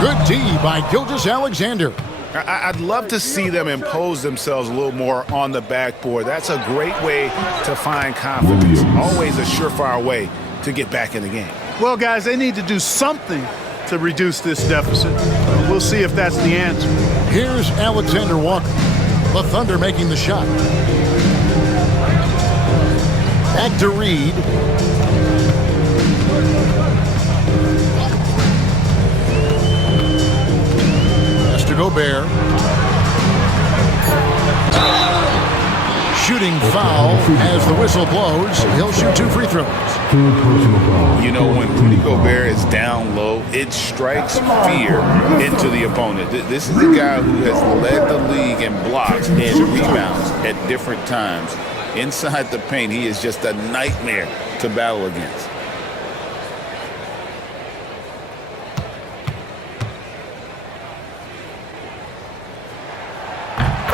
Good D by Gilgeous-Alexander. I'd love to see them impose themselves a little more on the backboard. That's a great way to find confidence. Always a surefire way to get back in the game. Well, guys, they need to do something to reduce this deficit. We'll see if that's the answer. Here's Alexander Walker. The Thunder making the shot. Back to Reed. Pass to Gobert. Shooting foul as the whistle blows. He'll shoot 2 free throws. You know, when Rudy Gobert is down low, it strikes fear into the opponent. This is a guy who has led the league in blocks and rebounds at different times. Inside the paint, he is just a nightmare to battle against.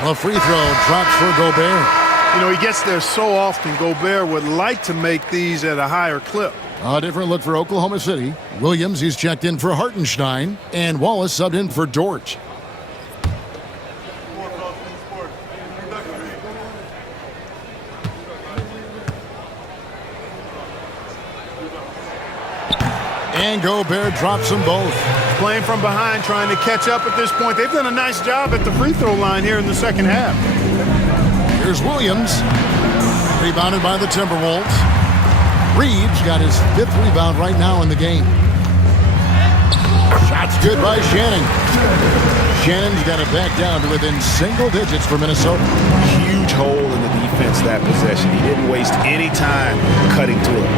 A free throw drops for Gobert. You know, he gets there so often. Gobert would like to make these at a higher clip. A different look for Oklahoma City. Williams, he's checked in for Hartenstein, and Wallace subbed in for Dort. And Gobert drops them both. Playing from behind, trying to catch up at this point. They've done a nice job at the free throw line here in the second half. Here's Williams. Rebounded by the Timberwolves. Reeves got his 5th rebound right now in the game. Shot's good by Shannon. Shannon's got it back down to within single digits for Minnesota. Huge hole in the defense that possession. He didn't waste any time cutting through it.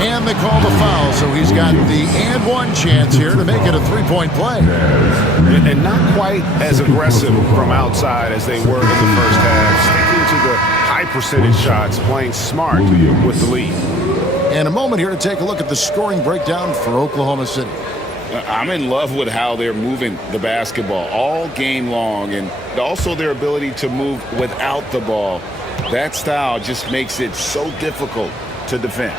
And they call the foul, so he's got the and one chance here to make it a three-point play. And not quite as aggressive from outside as they were in the first half. Sticking to the high percentage shots, playing smart with the lead. And a moment here to take a look at the scoring breakdown for Oklahoma City. I'm in love with how they're moving the basketball all game long, and also their ability to move without the ball. That style just makes it so difficult to defend.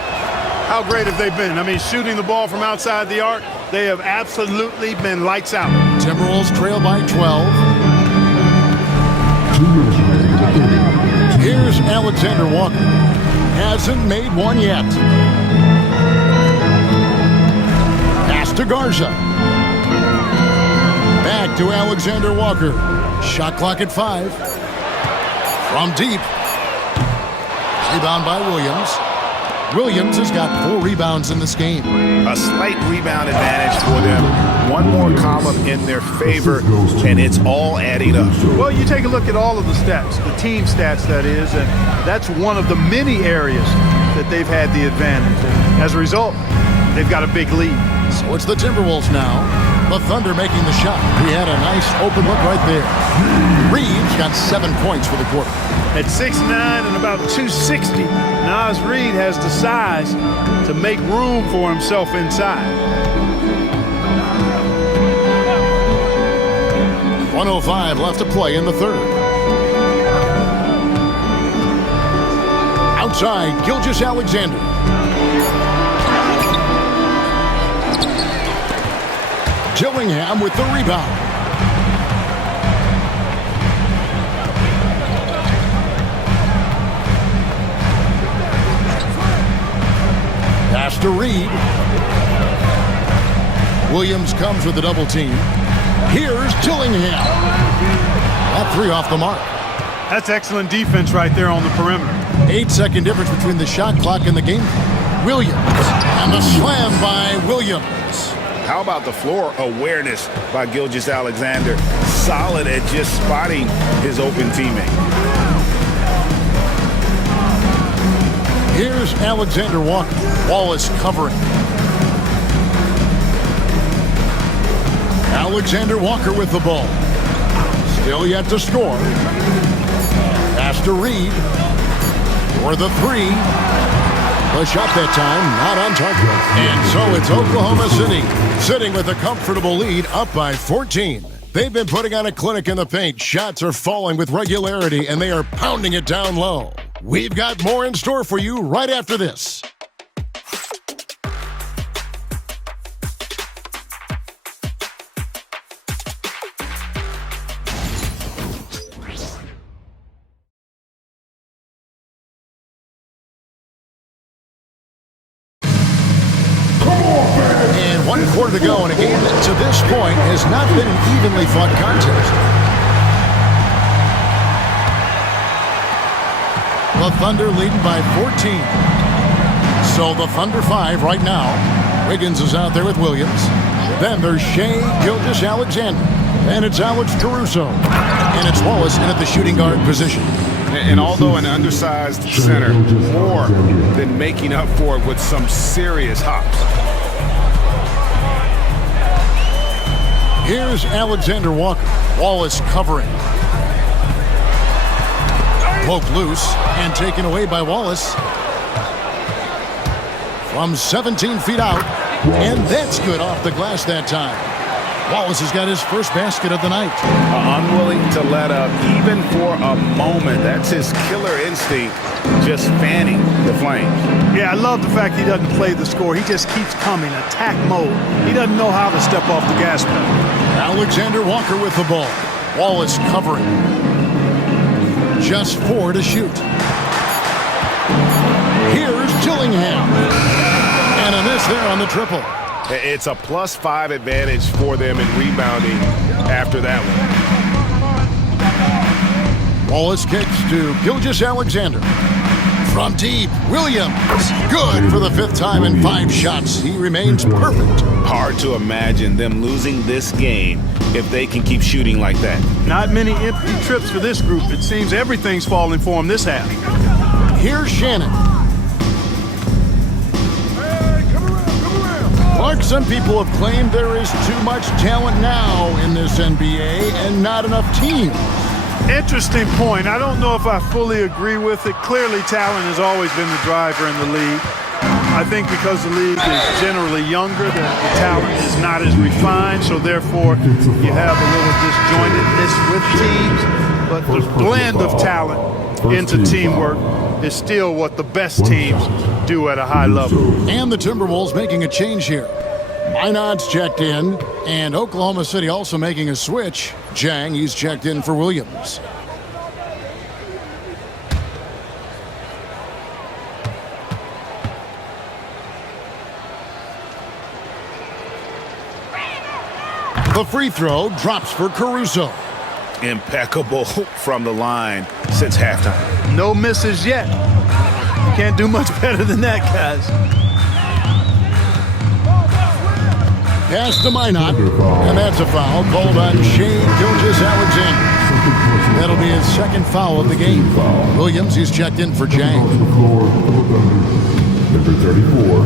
How great have they been? I mean, shooting the ball from outside the arc, they have absolutely been lights out. Timberwolves trail by 12. Here's Alexander Walker. Hasn't made one yet. Pass to Garza. Back to Alexander Walker. Shot clock at 5. From deep. Rebound by Williams. Williams has got 4 rebounds in this game. A slight rebound advantage for them. One more column in their favor, and it's all adding up. Well, you take a look at all of the stats, the team stats, that is, and that's one of the many areas that they've had the advantage. And as a result, they've got a big lead. So it's the Timberwolves now. The Thunder making the shot. He had a nice open look right there. Reeves got 7 points for the quarter. At 6'9" and about 260, Naz Reid has the size to make room for himself inside. 1:05 left to play in the third. Outside, Gilgeous-Alexander. Dillingham with the rebound. Reed. Williams comes with a double team. Here's Dillingham. That three off the mark. That's excellent defense right there on the perimeter. 8-second difference between the shot clock and the game. Williams. And the slam by Williams. How about the floor awareness by Gilgeous-Alexander? Solid at just spotting his open teammate. Here's Alexander Walker. Wallace covering. Alexander Walker with the ball. Still yet to score. Pass to Reed. For the three. The shot that time, not on target. And so it's Oklahoma City sitting with a comfortable lead, up by 14. They've been putting on a clinic in the paint. Shots are falling with regularity, and they are pounding it down low. We've got more in store for you right after this. And 1 quarter to go in a game that to this point has not been an evenly fought contest. The Thunder leading by 14. So the Thunder 5 right now. Wiggins is out there with Williams. Then there's Shai Gilgeous-Alexander. And it's Alex Caruso. And it's Wallace in at the shooting guard position. And although an undersized center, more than making up for it with some serious hops. Here's Alexander Walker. Wallace covering. Poke loose and taken away by Wallace. From 17 feet out. And that's good off the glass that time. Wallace has got his first basket of the night. Unwilling to let up even for a moment. That's his killer instinct, just fanning the flames. Yeah, I love the fact he doesn't play the score. He just keeps coming, attack mode. He doesn't know how to step off the gas pedal. Alexander Walker with the ball. Wallace covering. Just 4 to shoot. Here's Dillingham. And a miss there on the triple. It's a +5 advantage for them in rebounding after that one. Wallace kicks to Gilgeous-Alexander. From deep, Williams. Good for the 5th time in 5 shots. He remains perfect. Hard to imagine them losing this game if they can keep shooting like that. Not many empty trips for this group. It seems everything's falling for them this half. Here's Shannon. Clark, some people have claimed there is too much talent now in this NBA and not enough teams. Interesting point. I don't know if I fully agree with it. Clearly, talent has always been the driver in the league. I think because the league is generally younger, the talent is not as refined, so therefore you have a little disjointedness with teams. But the blend of talent into teamwork is still what the best teams do at a high level. And the Timberwolves making a change here. Minot's checked in, and Oklahoma City also making a switch. Jang, he's checked in for Williams. The free throw drops for Caruso. Impeccable from the line since halftime. No misses yet. You can't do much better than that, guys. Pass to Minot, and that's a foul called on Shai Gilgeous-Alexander. That'll be his 2nd foul of the game. Williams, he's checked in for Jang. Number 34,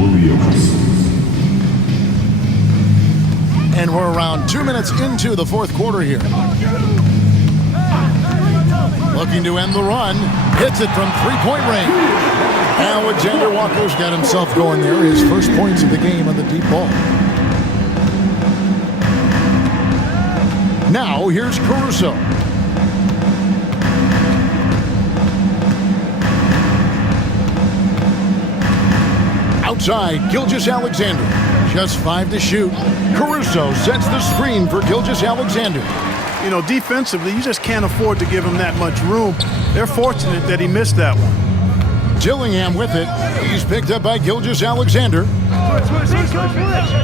Williams. And we're around 2 minutes into the 4th quarter here. Looking to end the run. Hits it from 3-point range. Alexander Walker's got himself going there. His first points of the game on the deep ball. Now here's Caruso. Outside, Gilgeous-Alexander. Just 5 to shoot. Caruso sets the screen for Gilgeous-Alexander. You know, defensively, you just can't afford to give him that much room. They're fortunate that he missed that one. Dillingham with it. He's picked up by Gilgeous-Alexander.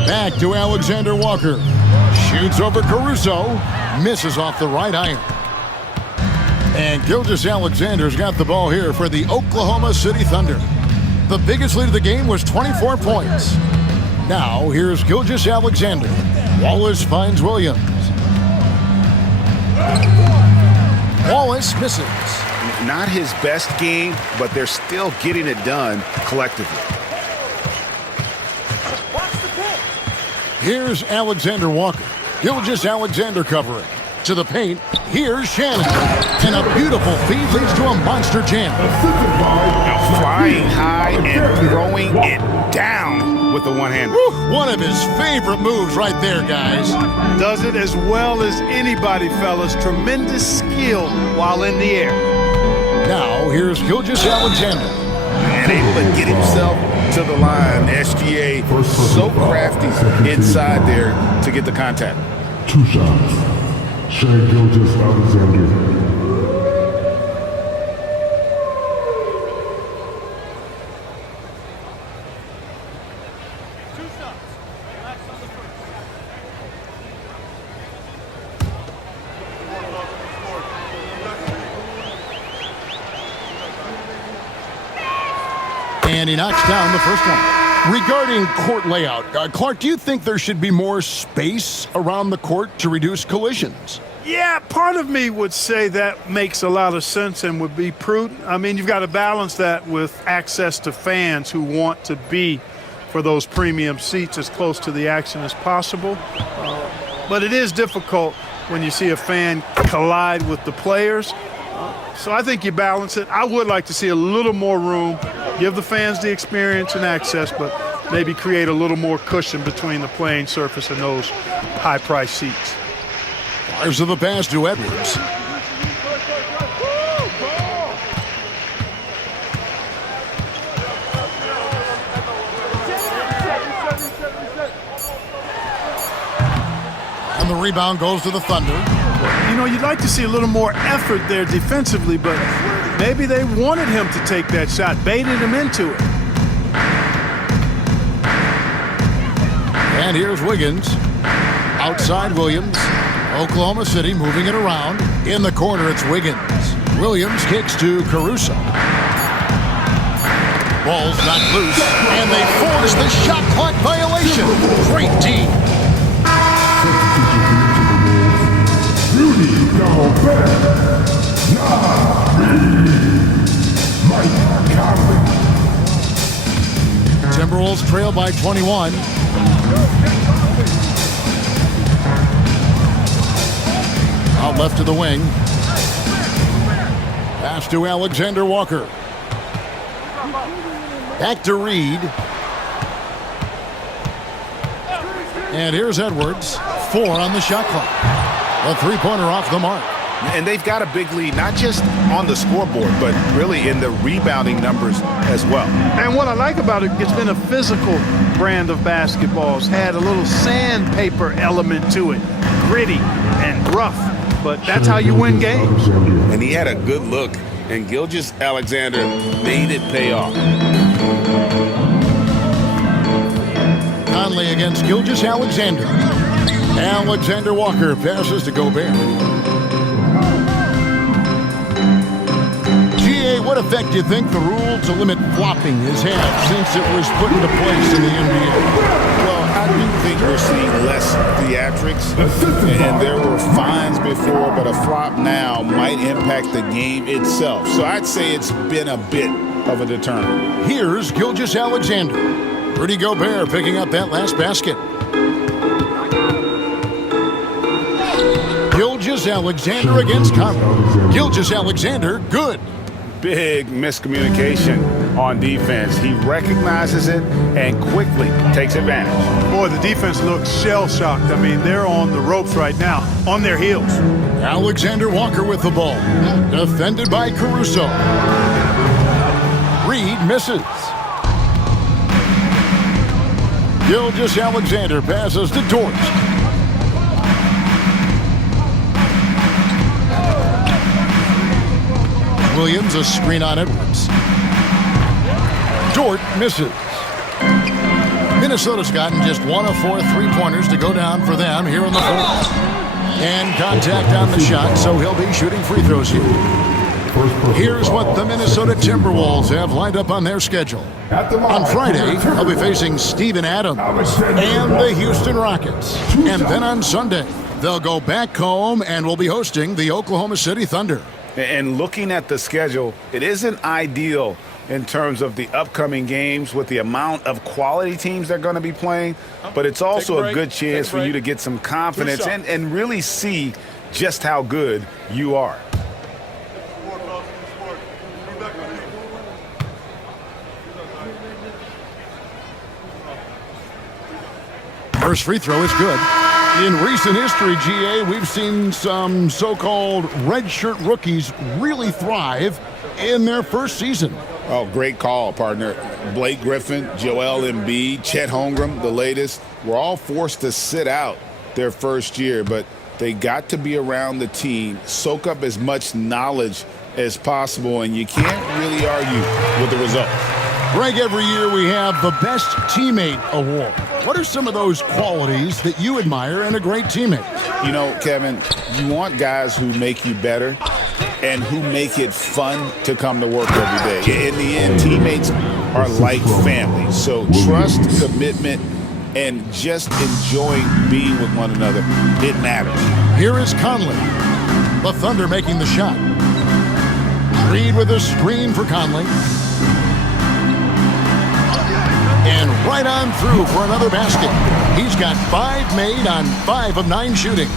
Back to Alexander Walker. Shoots over Caruso. Misses off the right iron. And Gilgeous-Alexander's got the ball here for the Oklahoma City Thunder. The biggest lead of the game was 24 points. Now, here's Gilgeous-Alexander. Wallace finds Williams. Wallace misses. Not his best game, but they're still getting it done collectively. Here's Alexander Walker. Gilgeous-Alexander covering. To the paint, here's Shannon. And a beautiful feed leads to a monster jam. Now flying high and throwing it down with the one-hander. One of his favorite moves right there, guys. Does it as well as anybody, fellas. Tremendous skill while in the air. Now, here's Gilgeous-Alexander. And able to get himself to the line. SGA so crafty inside there to get the contact. 2 shots. Shai Gilgeous-Alexander. And he knocks down the first one. Regarding court layout, Clark, do you think there should be more space around the court to reduce collisions? Yeah, part of me would say that makes a lot of sense and would be prudent. I mean, you've got to balance that with access to fans who want to be for those premium seats as close to the action as possible. But it is difficult when you see a fan collide with the players. So I think you balance it. I would like to see a little more room, give the fans the experience and access, but maybe create a little more cushion between the playing surface and those high-priced seats. Fires of the pass to Edwards. And the rebound goes to the Thunder. You know, you'd like to see a little more effort there defensively, but maybe they wanted him to take that shot, baited him into it. And here's Wiggins. Outside Williams. Oklahoma City moving it around. In the corner, it's Wiggins. Williams kicks to Caruso. Ball's not loose, and they force the shot clock violation. Great team. Rudy Gobert. Mike Conley. Timberwolves trail by 21. Out left to the wing. Pass to Alexander Walker. Back to Reed. And here's Edwards. 4 on the shot clock. A three-pointer off the mark. And they've got a big lead, not just on the scoreboard, but really in the rebounding numbers as well. And what I like about it, it's been a physical brand of basketball. It's had a little sandpaper element to it, gritty and rough, but that's how you win games. And he had a good look, and Gilgeous-Alexander made it pay off. Conley against Gilgeous-Alexander. Alexander Walker passes to Gobert. What effect do you think the rule to limit flopping has had since it was put into place in the NBA? Well, I do think we're seeing less theatrics, and there were fines before, but a flop now might impact the game itself. So I'd say it's been a bit of a deterrent. Here's Gilgeous-Alexander. Rudy Gobert picking up that last basket. Gilgeous-Alexander against Conley. Gilgeous-Alexander, good. Big miscommunication on defense. He recognizes it and quickly takes advantage. Boy, the defense looks shell-shocked. I mean, they're on the ropes right now, on their heels. Alexander Walker with the ball. Defended by Caruso. Reed misses. Gilgeous-Alexander passes to Dort. Williams, a screen on Edwards. Dort misses. Minnesota's gotten just 1 of 4 3-pointers to go down for them here in the fourth. And contact on the shot, so he'll be shooting free throws here. Here's what the Minnesota Timberwolves have lined up on their schedule. On Friday, they'll be facing Steven Adams and the Houston Rockets. And then on Sunday, they'll go back home and will be hosting the Oklahoma City Thunder. And looking at the schedule, it isn't ideal in terms of the upcoming games with the amount of quality teams they're going to be playing, but it's also a good chance for you to get some confidence and really see just how good you are. First free throw is good. In recent history, GA, we've seen some so-called redshirt rookies really thrive in their first season. Oh, great call, partner. Blake Griffin, Joel Embiid, Chet Holmgren, the latest, were all forced to sit out their first year, but they got to be around the team, soak up as much knowledge as possible, and you can't really argue with the results. Greg, every year we have the Best Teammate Award. What are some of those qualities that you admire in a great teammate? You know, Kevin, you want guys who make you better and who make it fun to come to work every day. In the end, teammates are like family. So trust, commitment, and just enjoying being with one another, it matters. Here is Conley. The Thunder making the shot. Reed with a screen for Conley. And right on through for another basket. He's got 5 made on 5 of 9 shooting.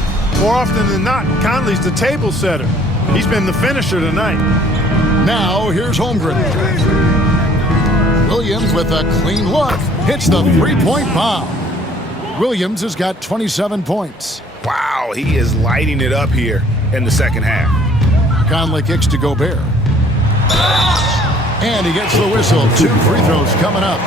More often than not, Conley's the table setter. He's been the finisher tonight. Now here's Holmgren. Williams with a clean look. Hits the 3-point bomb. Williams has got 27 points. Wow, he is lighting it up here in the second half. Conley kicks to Gobert. And he gets the whistle. 2 free throws coming up.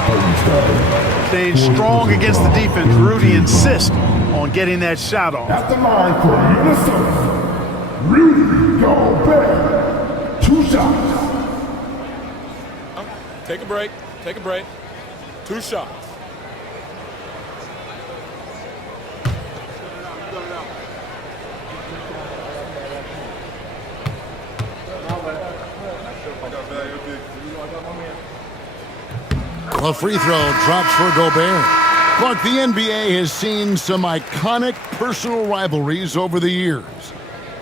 Staying strong against the defense. Rudy insists on getting that shot off. At the line for Minnesota, Rudy Gobert. 2 shots. Take a break. Take a break. 2 shots. The free throw drops for Gobert. Clark, the NBA has seen some iconic personal rivalries over the years.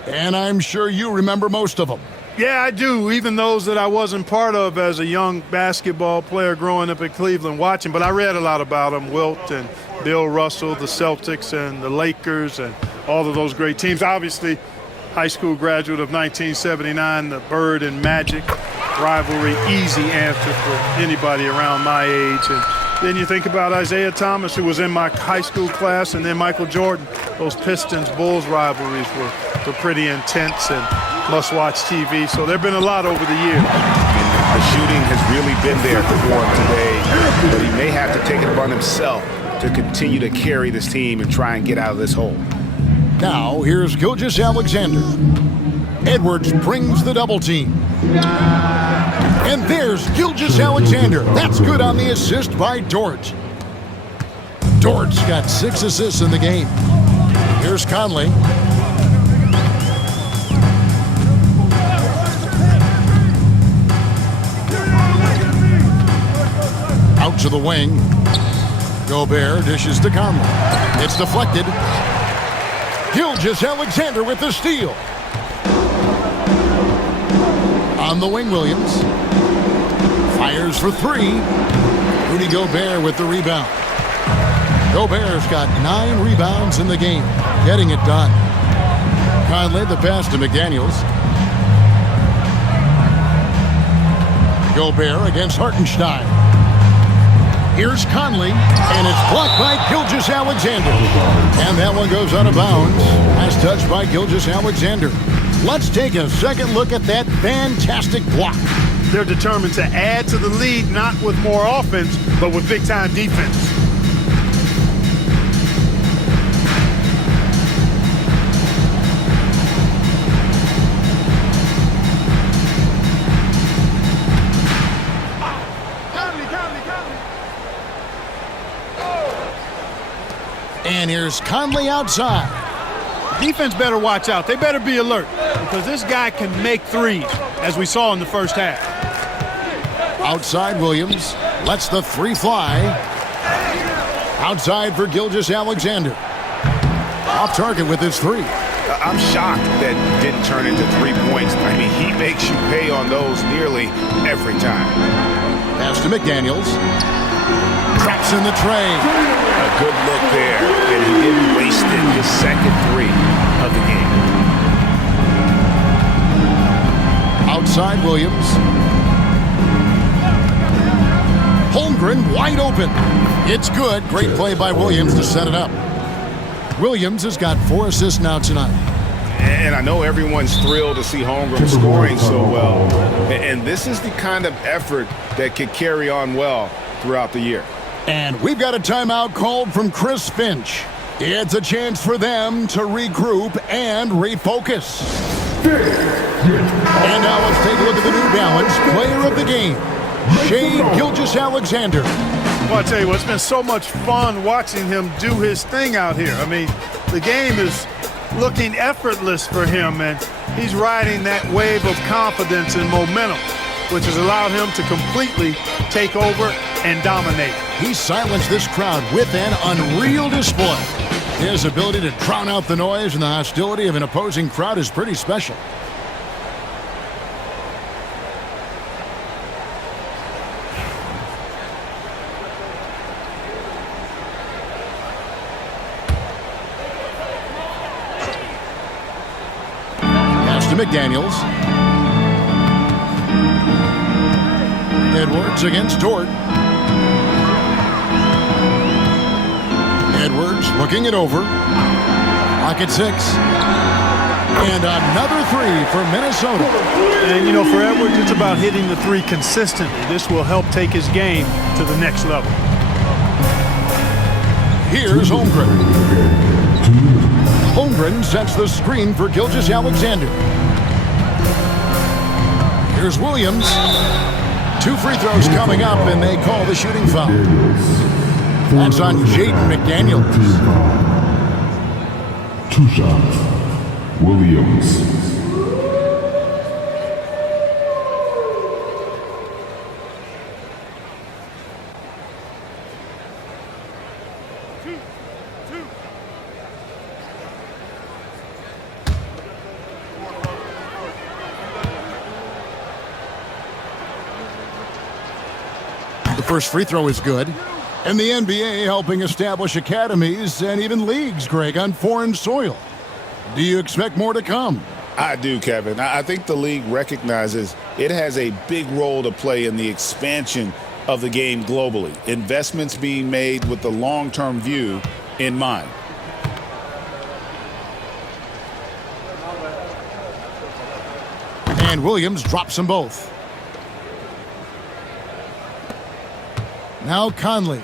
And I'm sure you remember most of them. Yeah, I do, even those that I wasn't part of as a young basketball player growing up in Cleveland watching. But I read a lot about them, Wilt and Bill Russell, the Celtics and the Lakers and all of those great teams. Obviously, high school graduate of 1979, the Bird and Magic rivalry, easy answer for anybody around my age. And then you think about Isaiah Thomas, who was in my high school class, and then Michael Jordan. Those Pistons-Bulls rivalries were pretty intense and must-watch TV. So there have been a lot over the years. The shooting has really been there for him today, but he may have to take it upon himself to continue to carry this team and try and get out of this hole. Now, here's Gilgeous-Alexander. Edwards brings the double team. And there's Gilgeous-Alexander. That's good on the assist by Dort. Dort's got 6 assists in the game. Here's Conley. Out to the wing. Gobert dishes to Conley. It's deflected. Gilgeous-Alexander with the steal. On the wing, Williams. Fires for 3. Rudy Gobert with the rebound. Gobert's got 9 rebounds in the game. Getting it done. Conley, the pass to McDaniels. Gobert against Hartenstein. Here's Conley, and it's blocked by Gilgeous-Alexander. And that one goes out of bounds. Pass touched by Gilgeous-Alexander. Let's take a second look at that fantastic block. They're determined to add to the lead, not with more offense, but with big-time defense. And here's Conley outside. Defense better watch out. They better be alert because this guy can make threes, as we saw in the first half. Outside Williams lets the three fly. Outside for Gilgeous-Alexander. Off target with his three. I'm shocked that didn't turn into 3 points. I mean, he makes you pay on those nearly every time. Pass to McDaniels. Drops in the tray. A good look there, and he didn't waste it. His second three of the game. Outside Williams. Holmgren wide open. It's good. Great play by Williams to set it up. Williams has got 4 assists now tonight. And I know everyone's thrilled to see Holmgren scoring so well. And this is the kind of effort that could carry on well throughout the year. And we've got a timeout called from Chris Finch. It's a chance for them to regroup and refocus. And now let's take a look at the New Balance player of the game, Shai Gilgeous-Alexander. Well, I tell you what, it's been so much fun watching him do his thing out here. I mean, the game is looking effortless for him, and he's riding that wave of confidence and momentum, which has allowed him to completely take over and dominate. He silenced this crowd with an unreal display. His ability to drown out the noise and the hostility of an opposing crowd is pretty special. To McDaniels. Edwards against Dort. Edwards looking it over. Lock at 6. And another three for Minnesota. And, you know, for Edwards, it's about hitting the three consistently. This will help take his game to the next level. Here's Holmgren. Holmgren sets the screen for Gilgeous-Alexander. Here's Williams. 2 free throws coming up, and they call the shooting foul. That's on Jaden McDaniels. 2 shots. Williams. The first free throw is good. And the NBA helping establish academies and even leagues, Greg, on foreign soil. Do you expect more to come? I do, Kevin. I think the league recognizes it has a big role to play in the expansion of the game globally. Investments being made with the long-term view in mind. And Williams drops them both. Now Conley.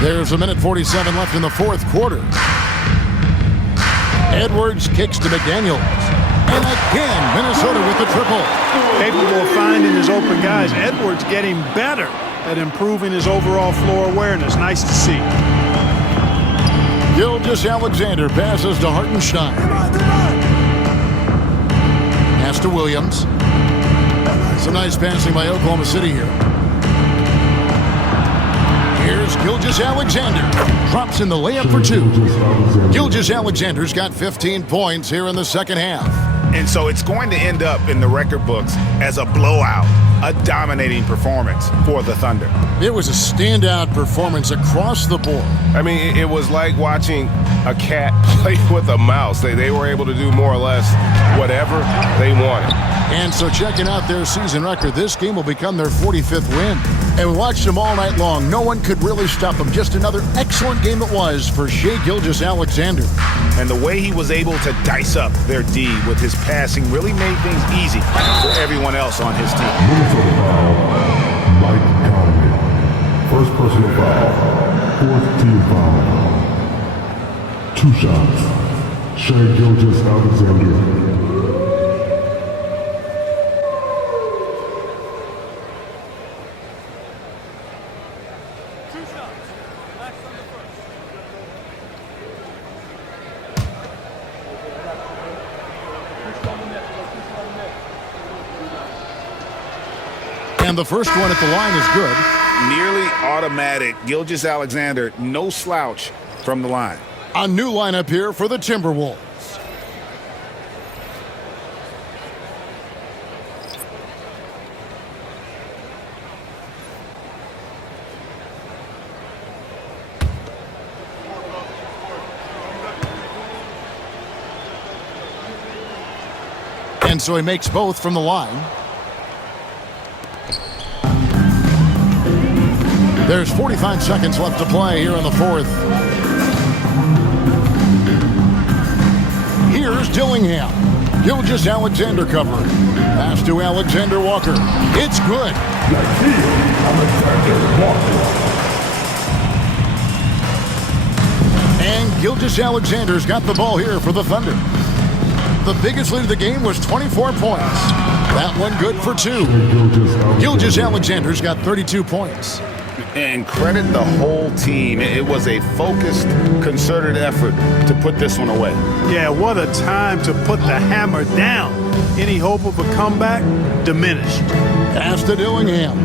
There's a minute 47 left in the fourth quarter. Edwards kicks to McDaniels. And again, Minnesota with the triple. Capable of finding his open guys. Edwards getting better at improving his overall floor awareness. Nice to see. Gilgeous-Alexander passes to Hartenstein. Pass to Williams. Some nice passing by Oklahoma City here. Here's Gilgeous-Alexander. Drops in the layup for 2. Gilgeous-Alexander's got 15 points here in the second half. And so it's going to end up in the record books as a blowout, a dominating performance for the Thunder. It was a standout performance across the board. I mean, it was like watching a cat play with a mouse. They were able to do more or less whatever they wanted. And so checking out their season record, this game will become their 45th win. And we watched them all night long. No one could really stop them. Just another excellent game it was for Shai Gilgeous-Alexander. And the way he was able to dice up their D with his passing really made things easy for everyone else on his team. Minnesota foul, Mike Conley. First personal foul, 4th team foul. 2 shots. Shai Gilgeous-Alexander. And the first one at the line is good. Nearly automatic. Gilgeous-Alexander, no slouch from the line. A new lineup here for the Timberwolves. And so he makes both from the line. There's 45 seconds left to play here in the fourth. Here's Dillingham. Gilgeous-Alexander cover. Pass to Alexander Walker. It's good. And Gilgeous-Alexander's got the ball here for the Thunder. The biggest lead of the game was 24 points. That one good for 2. Gilgeous-Alexander's got 32 points. And credit the whole team. It was a focused, concerted effort to put this one away. Yeah, what a time to put the hammer down. Any hope of a comeback? Diminished. Pass to Dillingham.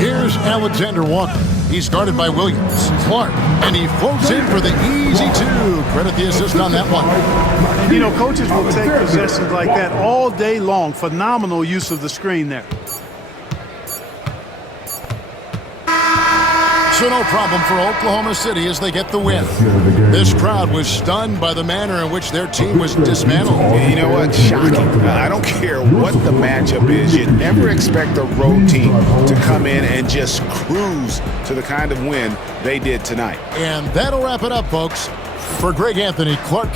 Here's Alexander Walker. He's guarded by Williams. Clark. And he floats in for the easy 2. Credit the assist on that one. You know, coaches will take possessions like that all day long. Phenomenal use of the screen there. So no problem for Oklahoma City as they get the win. This crowd was stunned by the manner in which their team was dismantled. You know what? Shocking. I don't care what the matchup is. You never expect a road team to come in and just cruise to the kind of win they did tonight. And that'll wrap it up, folks. For Greg Anthony, Clark